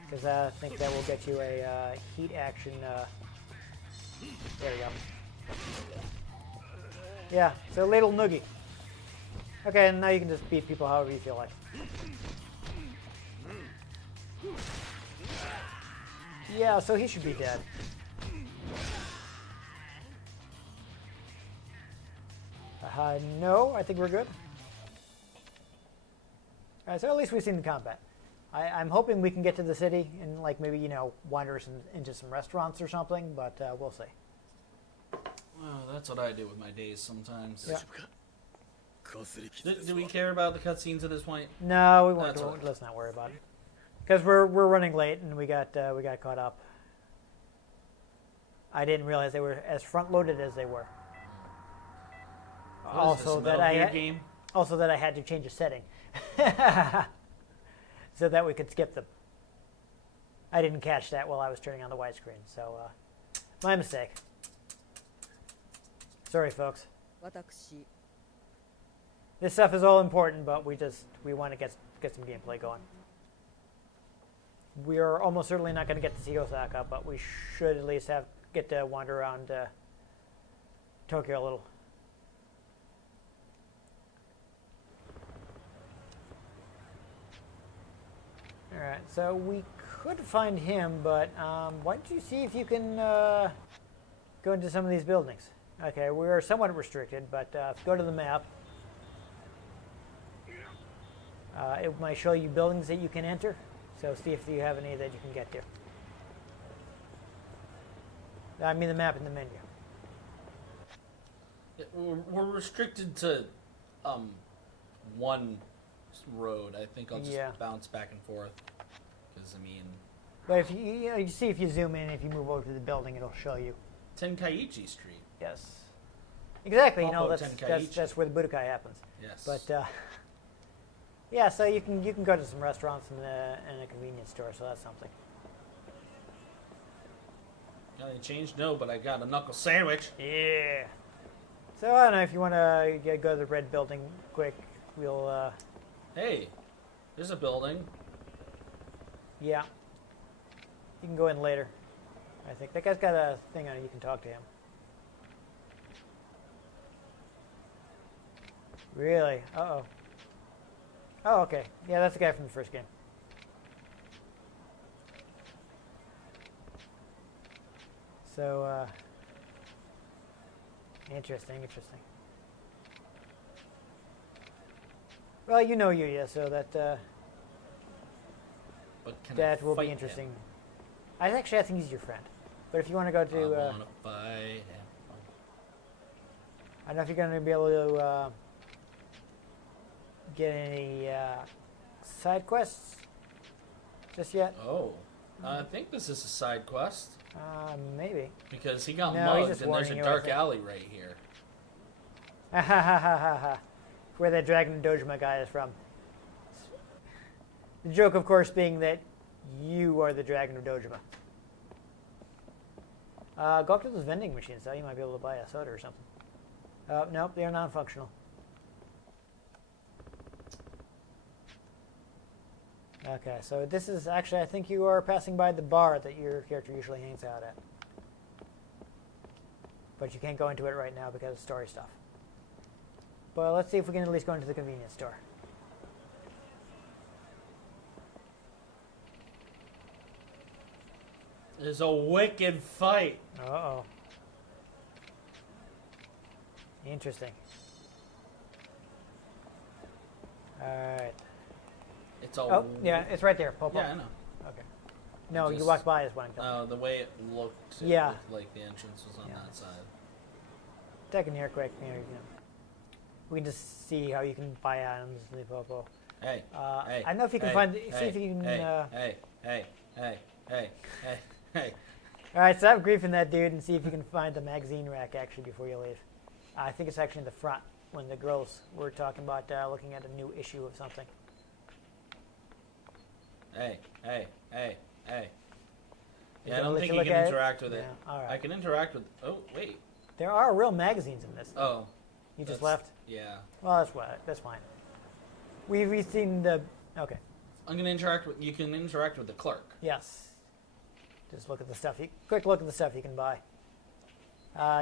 Because I think that will get you a heat action. There we go. Yeah. So ladle noogie. Okay, and now you can just beat people however you feel like. Yeah, so he should be dead. No, I think we're good. Alright, so at least we've seen the combat. I'm hoping we can get to the city and maybe, wander into some restaurants or something, but we'll see. Well, that's what I do with my days sometimes. Yeah. Do we care about the cutscenes at this point? No, we won't. That's all right. Let's not worry about it. Because we're running late and we got caught up. I didn't realize they were as front loaded as they were. What is this, a Metal Gear game? Also that I had to change a setting so that we could skip them. I didn't catch that while I was turning on the widescreen, so my mistake. Sorry, folks. 私 This stuff is all important, but we want to get some gameplay going. We are almost certainly not going to get to see Osaka, but we should at least get to wander around Tokyo a little. All right, so we could find him, but why don't you see if you can go into some of these buildings? Okay, we are somewhat restricted, but go to the map. It might show you buildings that you can enter, so see if you have any that you can get to. I mean the map in the menu. We're restricted to one road. I think I'll just bounce back and forth. Because, But if you see if you zoom in, if you move over to the building, it'll show you. Tenkaichi Street. Yes. Exactly, Papa that's where the Budokai happens. Yes. But, yeah, so you can go to some restaurants and a convenience store, so that's something. Got any change? No, but I got a knuckle sandwich. Yeah. So I don't know if you want to go to the red building quick. We'll. Hey, there's a building. Yeah. You can go in later. I think that guy's got a thing on it. You can talk to him. Really? Uh-oh. Oh, okay. Yeah, that's the guy from the first game. So, interesting. Well, you know Yuya, so that But can that I will fight be him? interesting. I think he's your friend. But if you want to go I to, wanna fight him. I don't know if you're going to be able to get any side quests just yet. Oh, I think this is a side quest Maybe. because he got No, he's mugged, just and there's warning a you, I dark think. alley right here. Ha ha ha ha ha ha. Where that Dragon Dojima guy is from. The joke, of course, being that you are the Dragon of Dojima. Go up to those vending machines, though. You might be able to buy a soda or something. Nope, they are non-functional. Okay, so this is actually, I think you are passing by the bar that your character usually hangs out at. But you can't go into it right now because of story stuff. But let's see if we can at least go into the convenience store. There's a wicked fight. Uh-oh. Interesting. Alright. It's all. Oh, yeah, it's right there. Pop, pop. Yeah, I know. Okay. No, you Just- walked by is what I'm telling you. The way it looked, it Yeah. looked like the entrance was on Yeah. that side. Take in here quick. Here you go. We can just see how you can buy items. Popo. Hey, hey. I don't know if you can hey, find. Hey, see if you can. Hey. All right, so have grief in that dude and see if you can find the magazine rack actually before you leave. I think it's actually in the front when the girls were talking about looking at a new issue of something. Hey. Yeah, I gonna don't let think you you look can at it? interact with it. Yeah, all right. I can interact with. Oh, wait. There are real magazines in this. Oh. You just that's- left? Yeah. Well, that's fine. We've seen the. Okay. I'm gonna interact with. You can interact with the clerk. Yes. Just look at the stuff. Quick look at the stuff you can buy.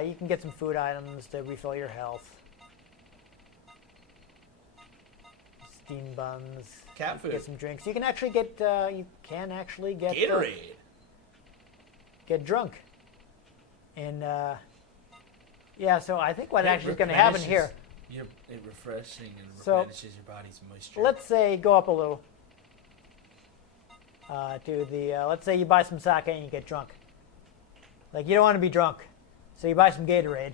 You can get some food items to refill your health. Steam buns. Cat You can get food. some drinks. You can actually get. You can actually get. Gatorade. Get drunk. And yeah, so I think what actually is going to happen here. It refreshing and So, replenishes your body's moisture. Let's say go up a little. To the let's say you buy some sake and you get drunk. Like you don't want to be drunk, so you buy some Gatorade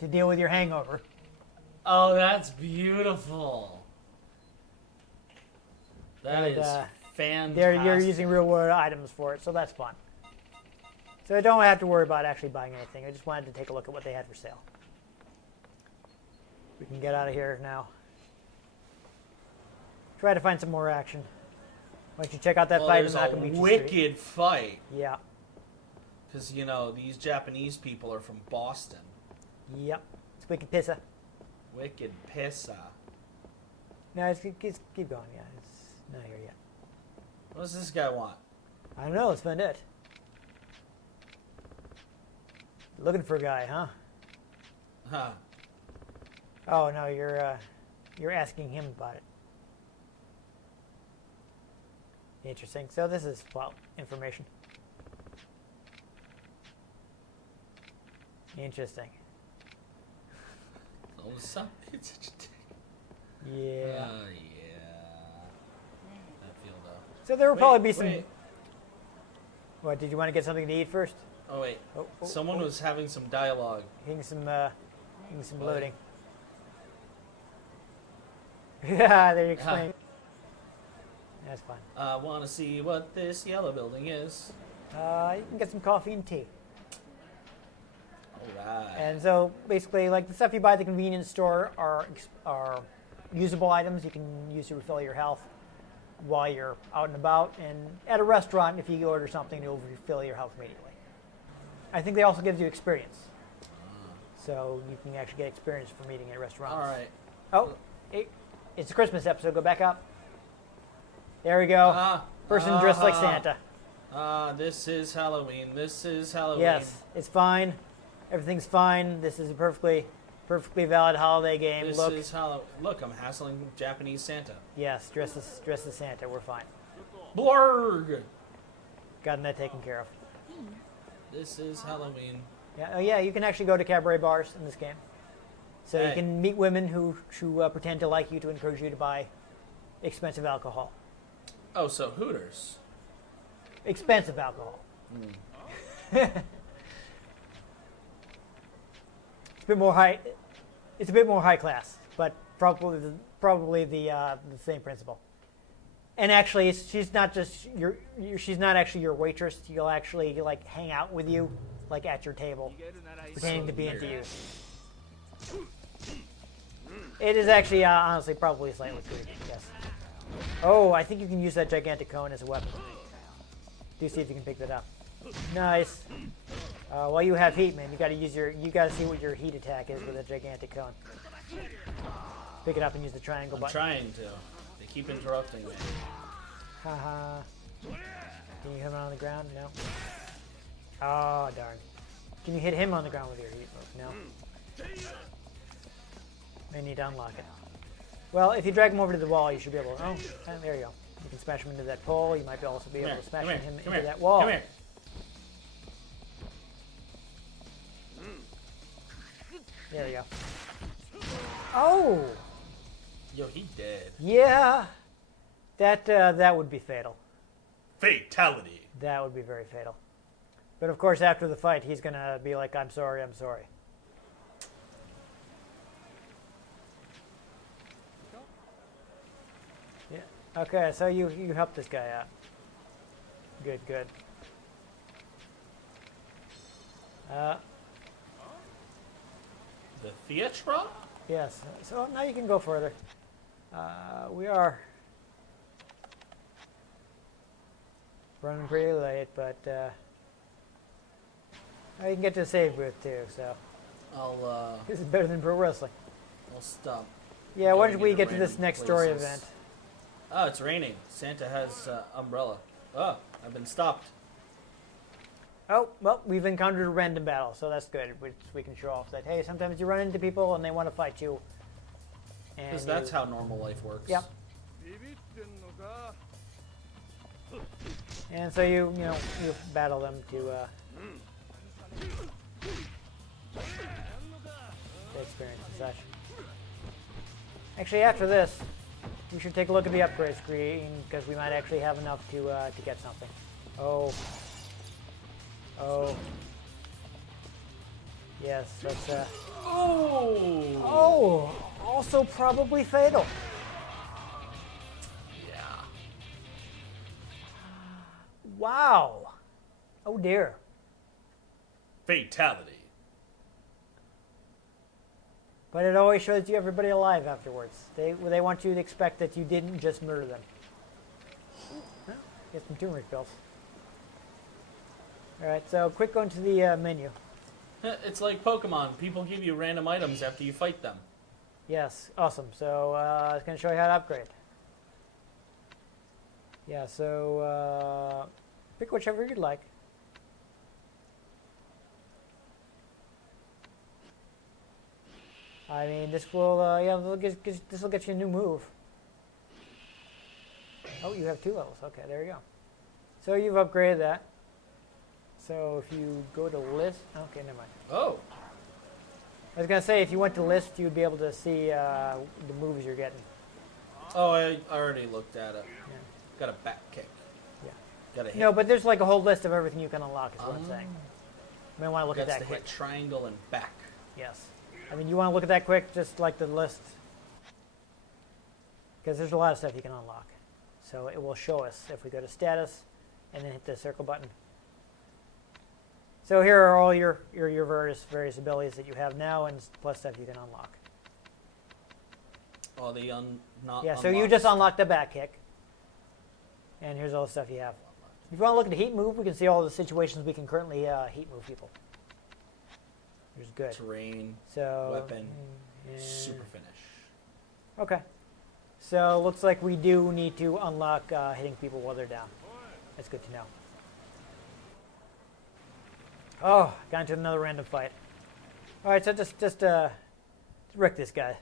to deal with your hangover. Oh, that's beautiful. That And, is fantastic. You're using real world items for it, so that's fun. So I don't have to worry about actually buying anything. I just wanted to take a look at what they had for sale. We can get out of here now. Try to find some more action. Why don't you check out that Well, fight there's in a Nakamichi Street? wicked fight. Yeah. Because, these Japanese people are from Boston. Yep. It's wicked pissa. Wicked pissa. No, keep going. Yeah, it's not here yet. What does this guy want? I don't know. Let's find it. Looking for a guy, huh? Huh. Oh no, you're asking him about it. Interesting. So this is information. Interesting. Oh, stop. It's such a dick. Yeah. Yeah. That feel though. So there will probably be some. Wait. What? Did you want to get something to eat first? Oh, wait. Oh, Someone was having some dialogue. Hitting some What? loading. Yeah, there you explain. That's fine. I want to see what this yellow building is. You can get some coffee and tea. Alright. And so basically, like the stuff you buy at the convenience store are usable items you can use to refill your health while you're out and about. And at a restaurant, if you order something, it'll refill your health immediately. I think they also gives you experience. So you can actually get experience from eating at restaurants. Alright. Oh, it's a Christmas episode. Go back up. There we go. Person dressed like Santa. This is Halloween. This is Halloween. Yes, it's fine. Everything's fine. This is a perfectly valid holiday game. This Look, is Halloween. Look, I'm hassling Japanese Santa. yes, dress as Santa. We're fine. Blurg! Gotten that taken care of. This is Halloween. Yeah, oh yeah, you can actually go to cabaret bars in this game. So you Hey. can meet women who pretend to like you to encourage you to buy expensive alcohol. Oh, so Hooters. Expensive alcohol. It's a bit more high. It's a bit more high class, but probably the same principle. And actually, she's not just she's not actually your waitress. You'll actually like hang out with you, like at your table, pretending to be into you. It is actually honestly probably slightly creepy. Yes. Oh, I think you can use that gigantic cone as a weapon. Do see if you can pick that up. Nice. While you have heat, man, you gotta see what your heat attack is with a gigantic cone. Pick it up and use the triangle I'm button. trying to. They keep interrupting me. Haha. Can you hit him on the ground? No. Oh darn. Can you hit him on the ground with your heat move? No. May need to unlock it. Well, if you drag him over to the wall, you should be able to. Oh, there you go. You can smash him into that pole. You might also be able to smash him into that wall. Come here. There you go. Oh! Yo, he dead. Yeah! That would be fatal. Fatality. That would be very fatal. But of course, after the fight, he's gonna be like, I'm sorry, I'm sorry. Yeah. Okay, so you helped this guy out. Good, good. The theatre? Yes. So now you can go further. We are running pretty late, but you can get to the save booth too. So this is better than pro wrestling. I'll stop. Yeah. Why Going don't we into get to this random next story places. event? Oh, it's raining. Santa has umbrella. Oh, I've been stopped. Oh, well, we've encountered a random battle, so that's good. We can show off that, hey, sometimes you run into people and they want to fight you. Because that's how normal life works. Yep. And so you battle them to experience and such. Actually, after this, we should take a look at the upgrade screen because we might actually have enough to get something. Oh. Oh. Yes, that's Oh! Also probably fatal. Yeah. Wow. Oh dear. Fatality. But it always shows you everybody alive afterwards. They want you to expect that you didn't just murder them. Well, get some turmeric pills. Alright, so quick go into the menu. It's like Pokemon. People give you random items after you fight them. Yes, awesome. So it's going to show you how to upgrade. Yeah, so pick whichever you'd like. I mean, this will this will get you a new move. Oh, you have 2 levels. Okay, there you go. So you've upgraded that. So if you go to list, okay, never mind. Oh. I was gonna say if you went to list, you'd be able to see the moves you're getting. Oh, I already looked at it. Yeah. Got a back kick. Yeah. Got a hit. No, but there's like a whole list of everything you can unlock. Is what I'm saying. You may want to look at That's that the quick. hit triangle and back. Yes. I mean, you want to look at that quick, just like the list, because there's a lot of stuff you can unlock. So it will show us if we go to status, and then hit the circle button. So here are all your various abilities that you have now, and plus stuff you can unlock. Oh, the not. Yeah. So you just unlocked the back kick, and here's all the stuff you have. If you want to look at the heat move, we can see all the situations we can currently heat move people. Which is good. terrain, So weapon, yeah. super finish. Okay. So looks like we do need to unlock hitting people while they're down. That's good to know. Oh, got into another random fight. All right, so just wreck this guy.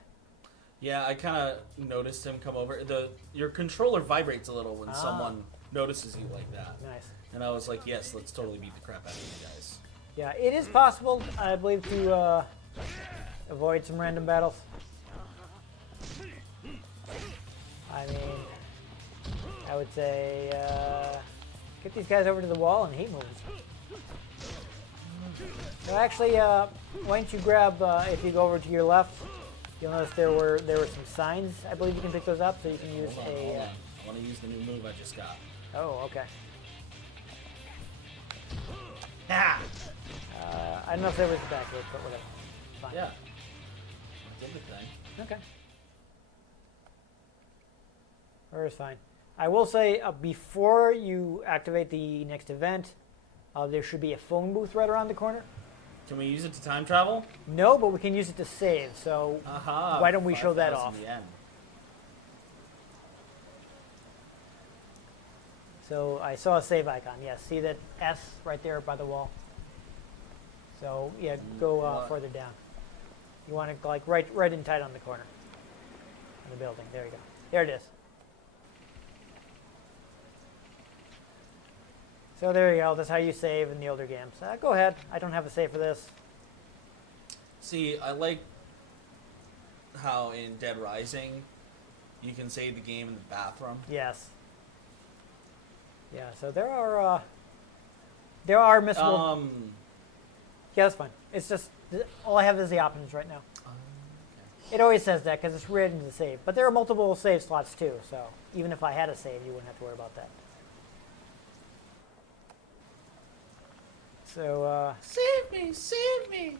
Yeah, I kind of noticed him come over. Your controller vibrates a little when someone notices you like that. Nice. And I was like, yes, let's totally beat the crap out of you guys. Yeah, it is possible, I believe, to avoid some random battles. I mean, I would say get these guys over to the wall and heat moves. So actually, why don't you grab, if you go over to your left, you'll notice there were some signs. I believe you can pick those up, so you can use Hold on. I want to use the new move I just got. Oh, okay. Ah! I don't know if there was a back hit, but whatever. Fine. Yeah. I did the thing. Okay. Or is fine. I will say, before you activate the next event, there should be a phone booth right around the corner. Can we use it to time travel? No, but we can use it to save. So Aha. why don't we show that 5,000 off? yen. So I saw a save icon. Yes, see that S right there by the wall. So yeah, go What? further down. You want to like right in tight on the corner of the building. There you go. There it is. So there you go. That's how you save in the older games. Go ahead. I don't have a save for this. See, I like how in Dead Rising you can save the game in the bathroom. Yes. Yeah. So there are missable. Yeah, that's fine. It's just all I have is the options right now. It always says that because it's written to save. But there are multiple save slots too. So even if I had a save, you wouldn't have to worry about that. So, Save me! Save me!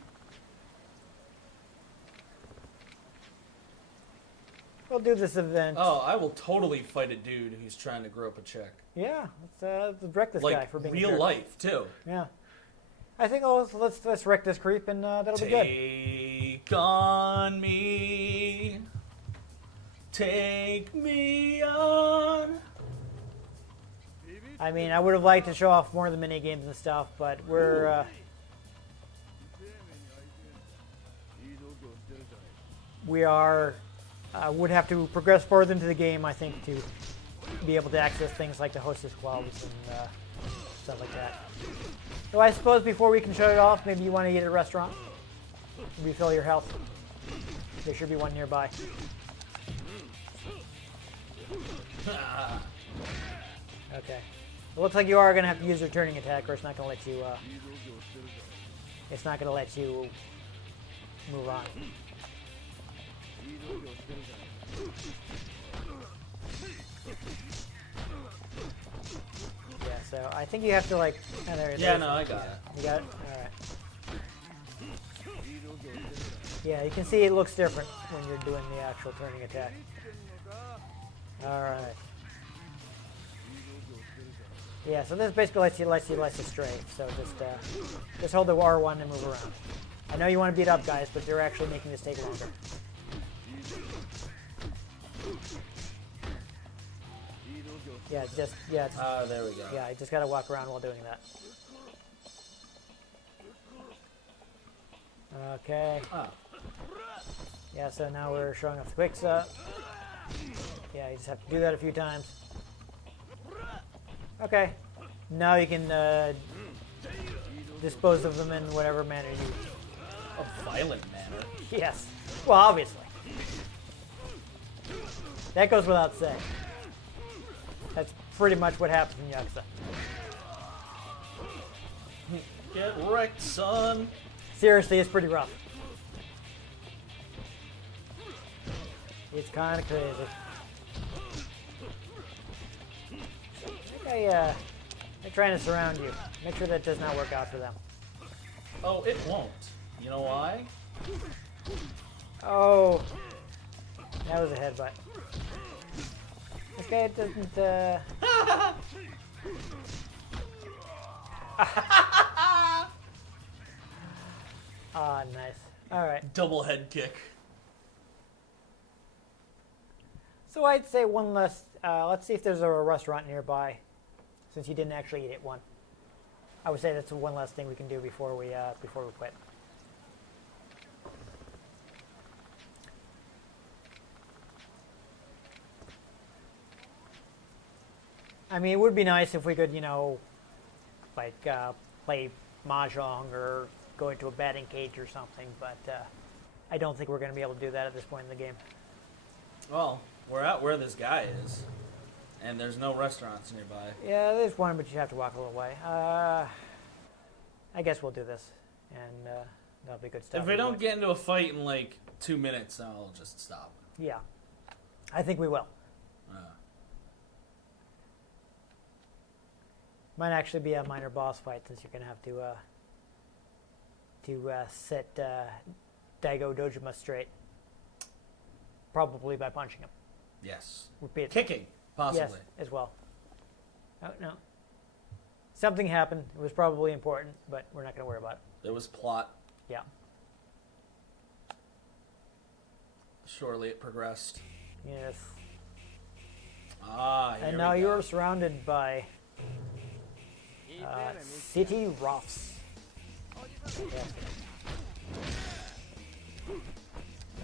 we'll do this event. Oh, I will totally fight a dude who's trying to grow up a chick. Yeah, let's wreck this guy Like for being a real jerk. life too. Yeah. I think let's wreck this creep and that'll be good. Take on me. Take me on. I mean, I would have liked to show off more of the mini games and stuff, but we are would have to progress further into the game, I think, to be able to access things like the hostess clubs and stuff like that. So I suppose before we can shut it off, maybe you want to eat at a restaurant, refill your health. There should be one nearby. Okay. It looks like you are going to have to use your turning attack, or it's not going to let you. It's not going to let you move on. Yeah. So I think you have to like. Oh, there it Yeah, is. no, I got it. You got it. All right. Yeah, you can see it looks different when you're doing the actual turning attack. All right. Yeah, so this basically lets you strafe. So just hold the R1 and move around. I know you want to beat up guys, but they're actually making this take longer. Yeah, There we go. yeah. I just gotta walk around while doing that. Okay. Ah. Yeah, so now we're showing off the quicks up. Yeah, you just have to do that a few times. Okay. Now you can dispose of them in whatever manner you... A violent manner. Yes. Well, obviously. That goes without saying. That's pretty much what happens in Yakuza. Get wrecked, son. Seriously, it's pretty rough. It's kind of crazy. I think they're trying to surround you. Make sure that does not work out for them. Oh, it won't. You know why? Oh, that was a headbutt. This guy doesn't. Ah, nice. All right. Double head kick. So I'd say one less. Let's see if there's a restaurant nearby, since you didn't actually eat at one. I would say that's one last thing we can do before we quit. I mean, it would be nice if we could, like play mahjong or go into a batting cage or something, but I don't think we're going to be able to do that at this point in the game. Well, we're out where this guy is, and there's no restaurants nearby. Yeah, there's one, but you have to walk a little way. I guess we'll do this, and that'll be good stuff. If we don't get into a fight in like 2 minutes, then I'll just stop. Yeah, I think we will. Might actually be a minor boss fight, since you're going to have to set Daigo Dojima straight. Probably by punching him. Yes. Repeat. Kicking, possibly. Yes, as well. Oh, no. Something happened. It was probably important, but we're not going to worry about it. There was plot. Yeah. Surely it progressed. Yes. Here And we now go. you're surrounded by city roughs. Fantastic.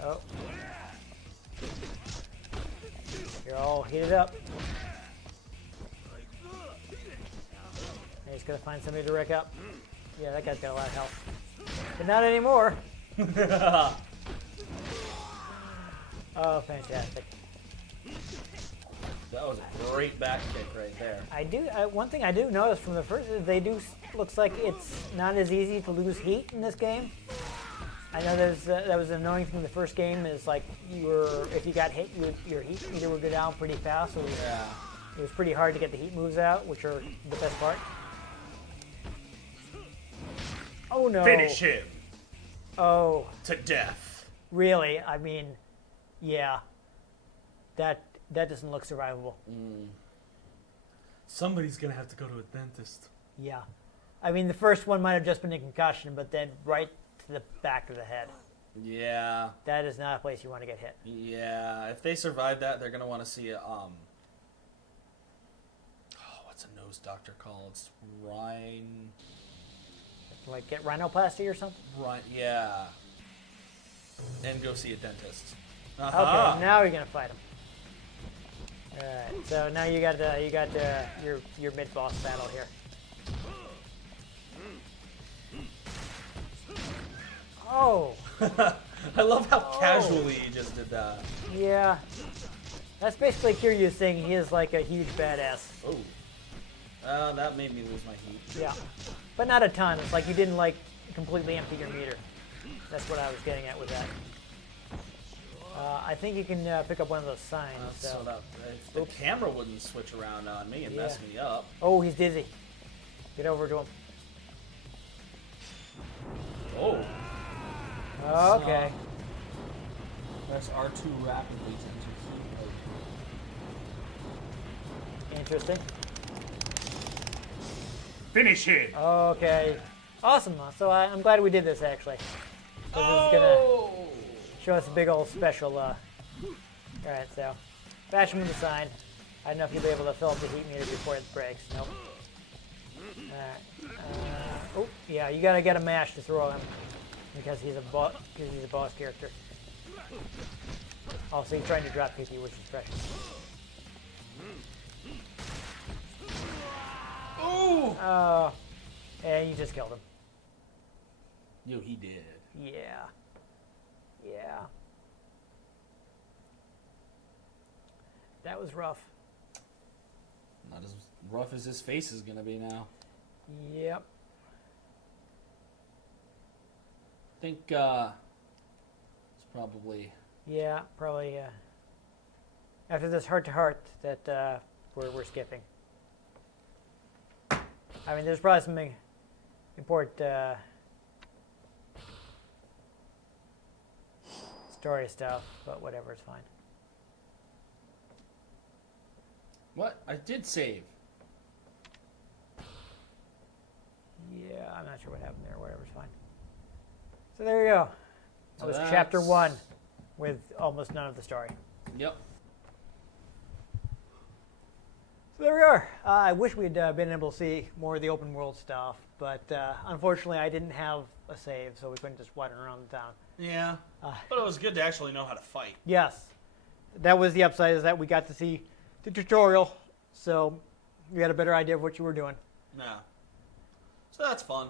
Oh. You're all heated up. And he's gonna find somebody to wreck up. Yeah, that guy's got a lot of health. But not anymore. Oh, fantastic. That was a great back kick right there. One thing I do notice from the first is looks like it's not as easy to lose heat in this game. I know that was an annoying thing in the first game, is like if you got hit, your heat meter would go down pretty fast, so it was pretty hard to get the heat moves out, which are the best part. Oh no. Finish him Oh, to death. really? I mean, yeah. That doesn't look survivable. Somebody's gonna have to go to a dentist. Yeah. I mean, the first one might have just been a concussion, but then right to the back of the head. Yeah. That is not a place you want to get hit. Yeah. If they survive that, they're gonna want to see a what's a nose doctor called? It's Like get rhinoplasty or something? yeah. And go see a dentist. Okay, now you're gonna fight him. All right, so now you got your mid boss battle here. Oh, I love how casually he just did that. yeah. That's basically Kiryu's thing. He is like a huge badass. Oh. That made me lose my heat. Yeah, but not a ton. It's like you didn't like completely empty your meter. That's what I was getting at with that. I think you can pick up one of those signs. So that if the camera wouldn't switch around on me and mess me up. Oh, he's dizzy. Get over to him. Oh. Okay. Press R2 rapidly to enter heat mode. Interesting. Finish him! Okay. Awesome. So I'm glad we did this, actually. So this is going to show us a big old special. Alright, so bash him with the sign. I don't know if you'll be able to fill up the heat meter before it breaks. Nope. Alright. Oh, yeah, you got to get a mash to throw him. Because he's a boss character. Also, he's trying to drop kick you, which is precious. Ooh! Oh, and you just killed him. Yo, he did. Yeah. Yeah. That was rough. Not as rough as his face is gonna be now. Yep. I think it's probably. Yeah, probably. After this heart-to-heart that we're skipping. I mean, there's probably some important story stuff, but whatever, it's fine. What? I did save. Yeah, I'm not sure what happened there. Whatever, it's fine. So there you go. That So was that's- chapter 1 with almost none of the story. Yep. Sure. I wish we'd been able to see more of the open world stuff, but unfortunately I didn't have a save, so we couldn't just wander around the town. Yeah, but it was good to actually know how to fight. Yes. That was the upside, is that we got to see the tutorial, so we had a better idea of what you were doing. Yeah. So that's fun.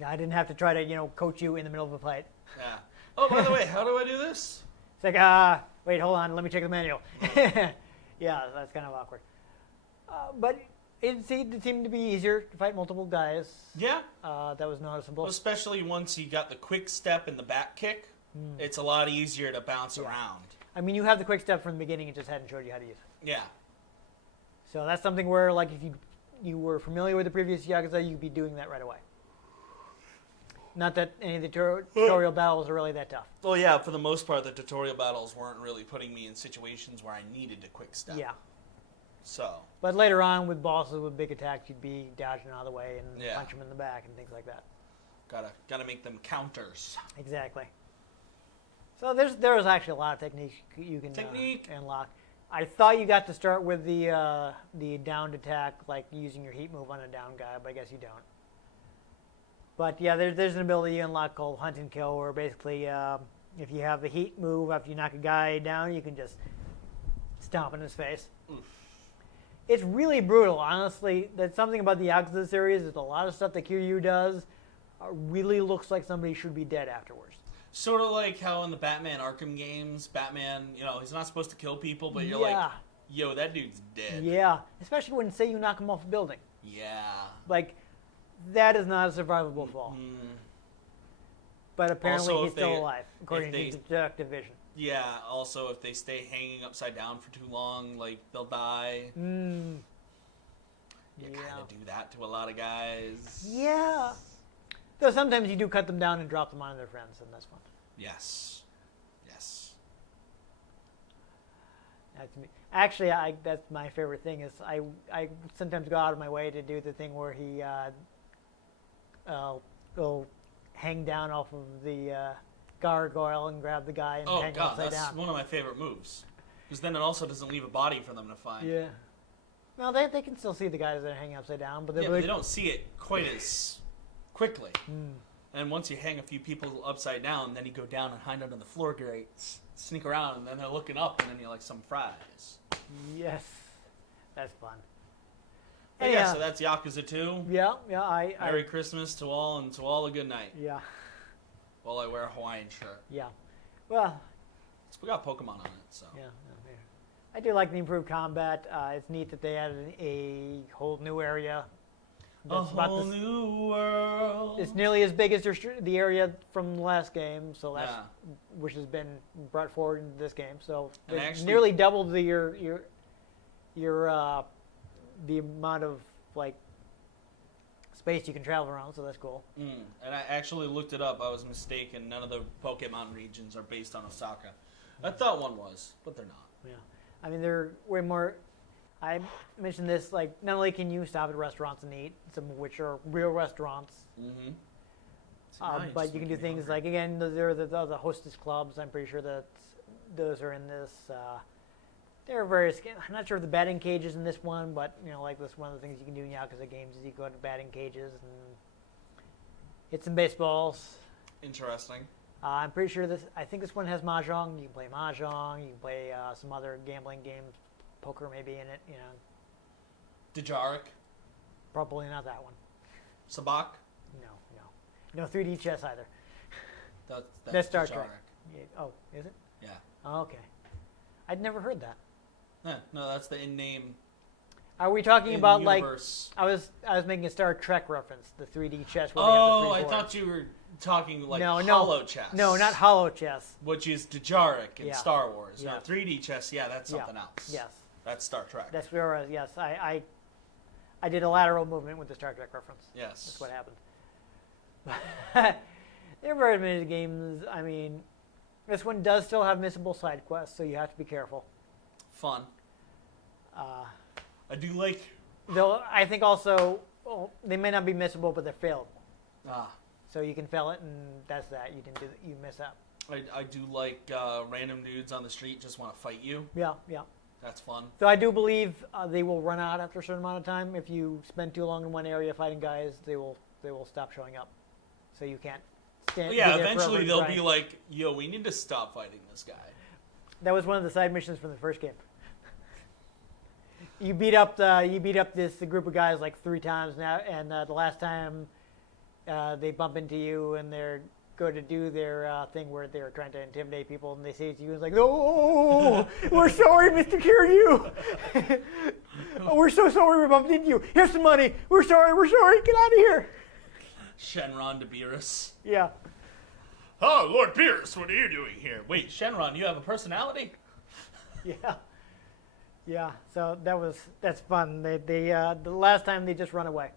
Yeah, I didn't have to try to, coach you in the middle of a fight. Yeah. Oh, by the way, how do I do this? It's like, wait, hold on, let me check the manual. Yeah, that's kind of awkward. But it seemed to be easier to fight multiple guys. Yeah. That was noticeable. Especially once you got the quick step and the back kick, it's a lot easier to bounce around. I mean, you have the quick step from the beginning, it just hadn't showed you how to use it. Yeah. So that's something where, like, if you were familiar with the previous Yakuza, you'd be doing that right away. Not that any of the tutorial battles are really that tough. Well, yeah, for the most part, the tutorial battles weren't really putting me in situations where I needed a quick step. Yeah. So. But later on, with bosses with big attacks, you'd be dodging out of the way and Yeah. punch them in the back and things like that. Gotta make them counters. Exactly. So there's actually a lot of techniques you can unlock. I thought you got to start with the downed attack, like using your heat move on a down guy, but I guess you don't. But yeah, there's an ability you unlock called Hunt and Kill, where basically if you have the heat move after you knock a guy down, you can just stomp in his face. Oof. It's really brutal, honestly. That's something about the Yakuza series. There's a lot of stuff that Kiryu does really looks like somebody should be dead afterwards. Sort of like how in the Batman Arkham games, Batman, he's not supposed to kill people, but you're like, yo, that dude's dead. Yeah, especially when, say, you knock him off a building. Yeah. Like, that is not a survivable fall. But apparently Also, he's still alive, according to deductive vision. Yeah, also, if they stay hanging upside down for too long, like, they'll die. You kind of do that to a lot of guys. Yeah. Though sometimes you do cut them down and drop them on their friends, and that's fun. Yes. Yes. Actually, that's my favorite thing, is I sometimes go out of my way to do the thing where he go hang down off of the gargoyle and grab the guy and hang upside down. That's one of my favorite moves. Because then it also doesn't leave a body for them to find. Yeah. Well, they can still see the guys that are hanging upside down, but but they don't see it quite as quickly. And once you hang a few people upside down, then you go down and hide under the floor grates, sneak around, and then they're looking up, and then you're like some fries. Yes. That's fun. But yeah, so that's Yakuza 2. Yeah. Merry Christmas to all, and to all a good night. Yeah. While I wear a Hawaiian shirt. Yeah. Well. We got Pokemon on it, so. Yeah. I do like the improved combat. It's neat that they added a whole new area. A whole new world. It's nearly as big as the area from the last game, so that's which has been brought forward into this game. So they nearly doubled the amount of space you can travel around. So that's cool. And I actually looked it up. I was mistaken. None of the Pokemon regions are based on Osaka. I thought one was, but they're not. Yeah, I mean they're way more. I mentioned this, not only can you stop at restaurants and eat, some of which are real restaurants, but you can do things like, again, there are the hostess clubs. I'm pretty sure that those are in this. There are various, I'm not sure if the batting cage is in this one, but, that's one of the things you can do in Yakuza games is you go to batting cages and hit some baseballs. Interesting. I'm pretty sure I think this one has Mahjong. You can play Mahjong, you can play some other gambling games. Poker may be in it, Dejaric? Probably not that one. Sabak? No 3D chess either. That's Star Dejaric. Trek. Yeah. Oh, is it? Yeah. Oh, okay. I'd never heard that. No, that's the in-name. Are we talking about universe. I was making a Star Trek reference, the 3D chess. Oh, I thought you were talking hollow chess. No, not hollow chess. Which is Dejaric in Star Wars. Yeah. No, 3D chess, that's something else. Yes. That's Star Trek. That's where yes, I did a lateral movement with the Star Trek reference. Yes. That's what happened. There are very many games. I mean, this one does still have missable side quests, so you have to be careful. Fun. I do like. Though I think also they may not be missable, but they're failable. So you can fail it, and that's that. You didn't do. You miss out. I do like random dudes on the street just want to fight you. Yeah. That's fun. So I do believe they will run out after a certain amount of time. If you spend too long in one area fighting guys, they will stop showing up. So you can't stand. Yeah, be there eventually forever they'll grinding. be like, yo, we need to stop fighting this guy. That was one of the side missions from the first game. You beat up this group of guys like 3 times now, and the last time they bump into you and they're go to do their thing where they're trying to intimidate people, and they say to you, "It's like, oh, we're sorry, Mr. Kiryu. Oh, we're so sorry we bumped into you. Here's some money. We're sorry. Get out of here." Shenron to Beerus. Yeah. Oh, Lord Beerus, what are you doing here? Wait, Shenron, you have a personality? Yeah. Yeah. So that's fun. They the last time they just run away.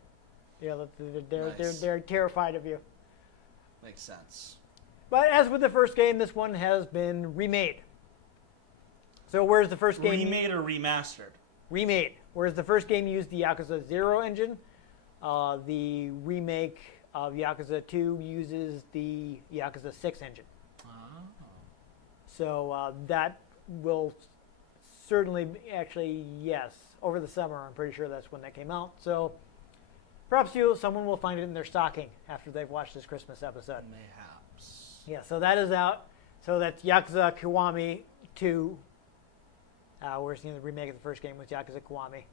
Yeah, they're terrified of you. Makes sense. But as with the first game, this one has been remade. So whereas the first game Remade or remastered? remade, whereas the first game used the Yakuza 0 engine, the remake of Yakuza 2 uses the Yakuza 6 engine. Oh. So that will certainly, actually, yes, over the summer. I'm pretty sure that's when that came out. So perhaps someone will find it in their stocking after they've watched this Christmas episode. Mayhaps. Yeah, so that is out. So that's Yakuza Kiwami 2. We're seeing the remake of the first game with Yakuza Kiwami.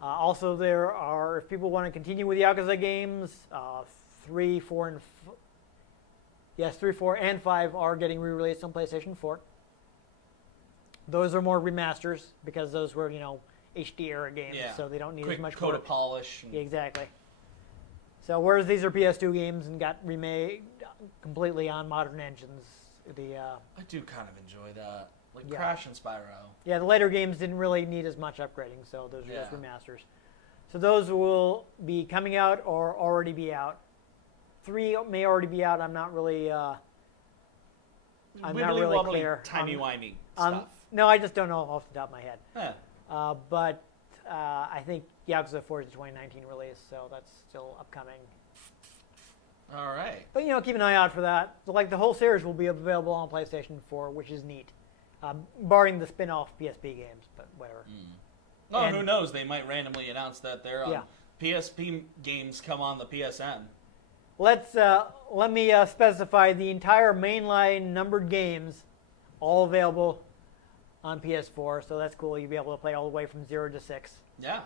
Also, there are, if people want to continue with Yakuza games, 3, 4, and 5 are getting re-released on PlayStation 4. Those are more remasters because those were, HD era games, Yeah. so they don't need Quick as much coat work. of polish. And Yeah, exactly. So whereas these are PS2 games and got remade completely on modern engines, I do kind of enjoy that. Like Yeah. Crash and Spyro. the later games didn't really need as much upgrading, so those are just Yeah. remasters. So those will be coming out or already be out. 3 may already be out. I'm not really I'm not Wibbly really wobbly, clear timey-wimey on- stuff. No, I just don't know off the top of my head. Huh. But I think Yakuza 4 is a 2019 release, so that's still upcoming. All right. But keep an eye out for that. So, like the whole series will be available on PlayStation 4, which is neat, barring the spin-off PSP games. But whatever. Oh, And- who knows? They might randomly announce that their Yeah. PSP games come on the PSN. Let me specify the entire mainline numbered games, all available on PS4. So that's cool. You'll be able to play all the way from 0 to 6, Yeah.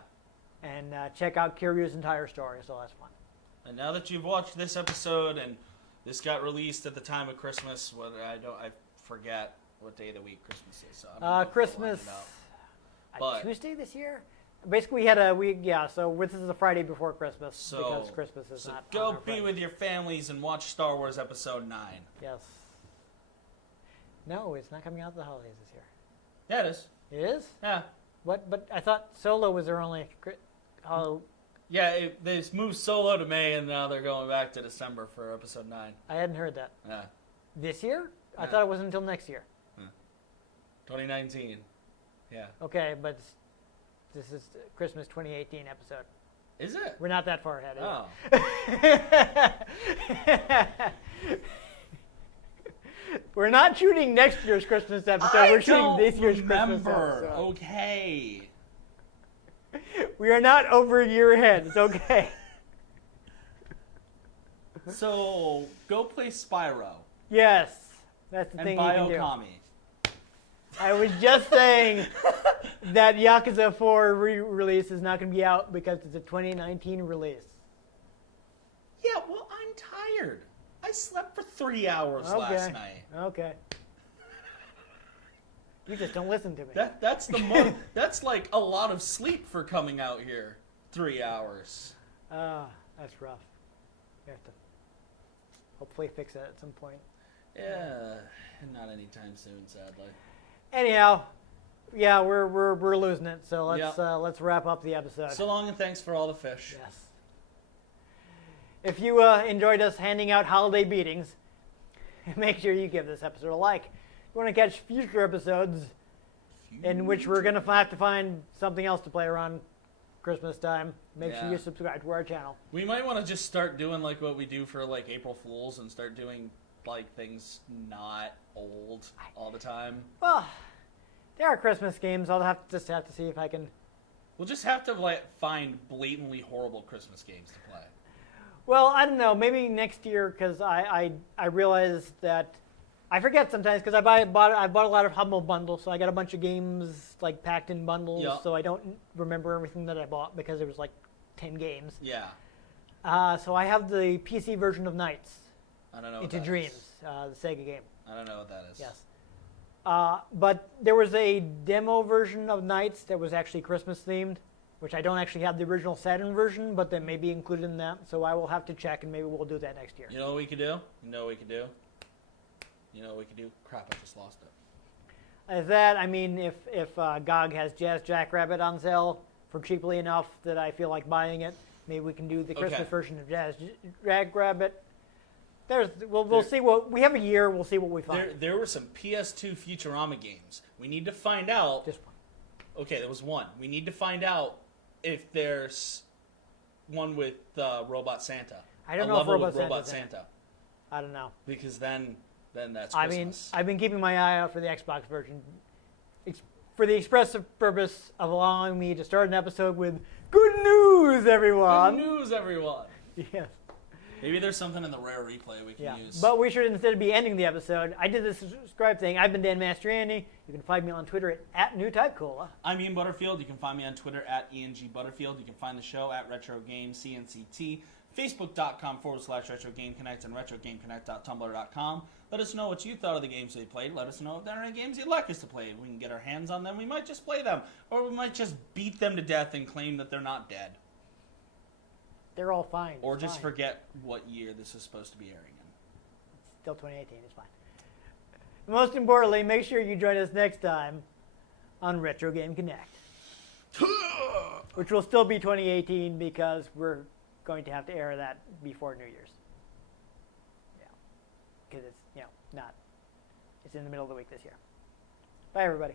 and check out Kiryu's entire story. So that's fun. And now that you've watched this episode and this got released at the time of Christmas, I forget what day of the week Christmas is. So I'm gonna go Christmas, find it out. a But- Tuesday this year. Basically, so this is the Friday before Christmas because Christmas is So not. go on our be Friday. with your families and watch Star Wars Episode 9. Yes. No, it's not coming out the holidays this year. Yeah, it is. It is? Yeah. What? But I thought Solo was their only. Oh, Yeah, they moved Solo to May, and now they're going back to December for Episode 9. I hadn't heard that. Yeah. This year? I Yeah. thought it wasn't until next year. 2019. Yeah. Okay, but this is Christmas 2018 episode. Is it? We're not that far ahead. Oh. We're not shooting next year's Christmas episode. We're shooting this year's Christmas episode. Okay. We are not over a year ahead. It's okay. So, go play Spyro Yes, that's the and thing buy you can do. Okami. I was just saying that Yakuza 4 re-release is not going to be out because it's a 2019 release. Yeah, well, I'm tired. I slept for 3 hours last night. Okay. You just don't listen to me. That's that's like a lot of sleep for coming out here. 3 hours. That's rough. We have to hopefully fix that at some point. Yeah, not anytime soon, sadly. Anyhow, yeah, we're losing it. So let's Yep. let's wrap up the episode. So long and thanks for all the fish. Yes. If you enjoyed us handing out holiday beatings, make sure you give this episode a like. If you want to catch future episodes in which we're going to have to find something else to play around Christmas time, make sure Yeah. you subscribe to our channel. We might want to just start doing like what we do for like April Fools and start doing like things not old all the time. Well, There are Christmas games. I'll just have to see if I can. We'll just have to find blatantly horrible Christmas games to play. Well, I don't know. Maybe next year, because I realize that I forget sometimes because I bought a lot of Humble bundles, so I got a bunch of games like packed in bundles, Yeah. so I don't remember everything that I bought because it was like 10 games. Yeah. So I have the PC version of Nights I don't know what Into that Dreams, is. the Sega game. I don't know what that is. Yes. But there was a demo version of Nights that was actually Christmas themed, which I don't actually have the original Saturn version, but that may be included in that. So I will have to check, and maybe we'll do that next year. You know what we could do? You know what we could do? You know what we could do? Crap, I just lost it. As that, I mean, if GOG has Jazz Jackrabbit on sale for cheaply enough that I feel like buying it, maybe we can do the Christmas Okay. version of Jazz Jackrabbit. We'll see what we have a year. We'll see what we find. There were some PS2 Futurama games. We need to find out. Just one. Okay, there was one. We need to find out if there's one with Robot Santa. I don't a know if level Robot with Robot Santa's in it. Santa. I don't know. Because then that's I mean, Christmas. I've been keeping my eye out for the Xbox version, for the expressive purpose of allowing me to start an episode with good news, everyone. Good news, everyone. Yes. Maybe there's something in the rare replay we can Yeah. use. But we should instead be ending the episode. I did the subscribe thing. I've been Dan Mastriani. You can find me on Twitter at NewTypeCola. I'm Ian Butterfield. You can find me on Twitter at ENG Butterfield. You can find the show at Retro Game CNCT, Facebook.com/Retro Game Connect, and RetroGameConnect.tumblr.com. Let us know what you thought of the games we played. Let us know if there are any games you'd like us to play. If we can get our hands on them, we might just play them. Or we might just beat them to death and claim that they're not dead. They're all fine. Or It's just fine. forget what year this is supposed to be airing in. Still 2018. It's fine. Most importantly, make sure you join us next time on Retro Game Connect, which will still be 2018 because we're going to have to air that before New Year's. Yeah, because it's it's in the middle of the week this year. Bye, everybody.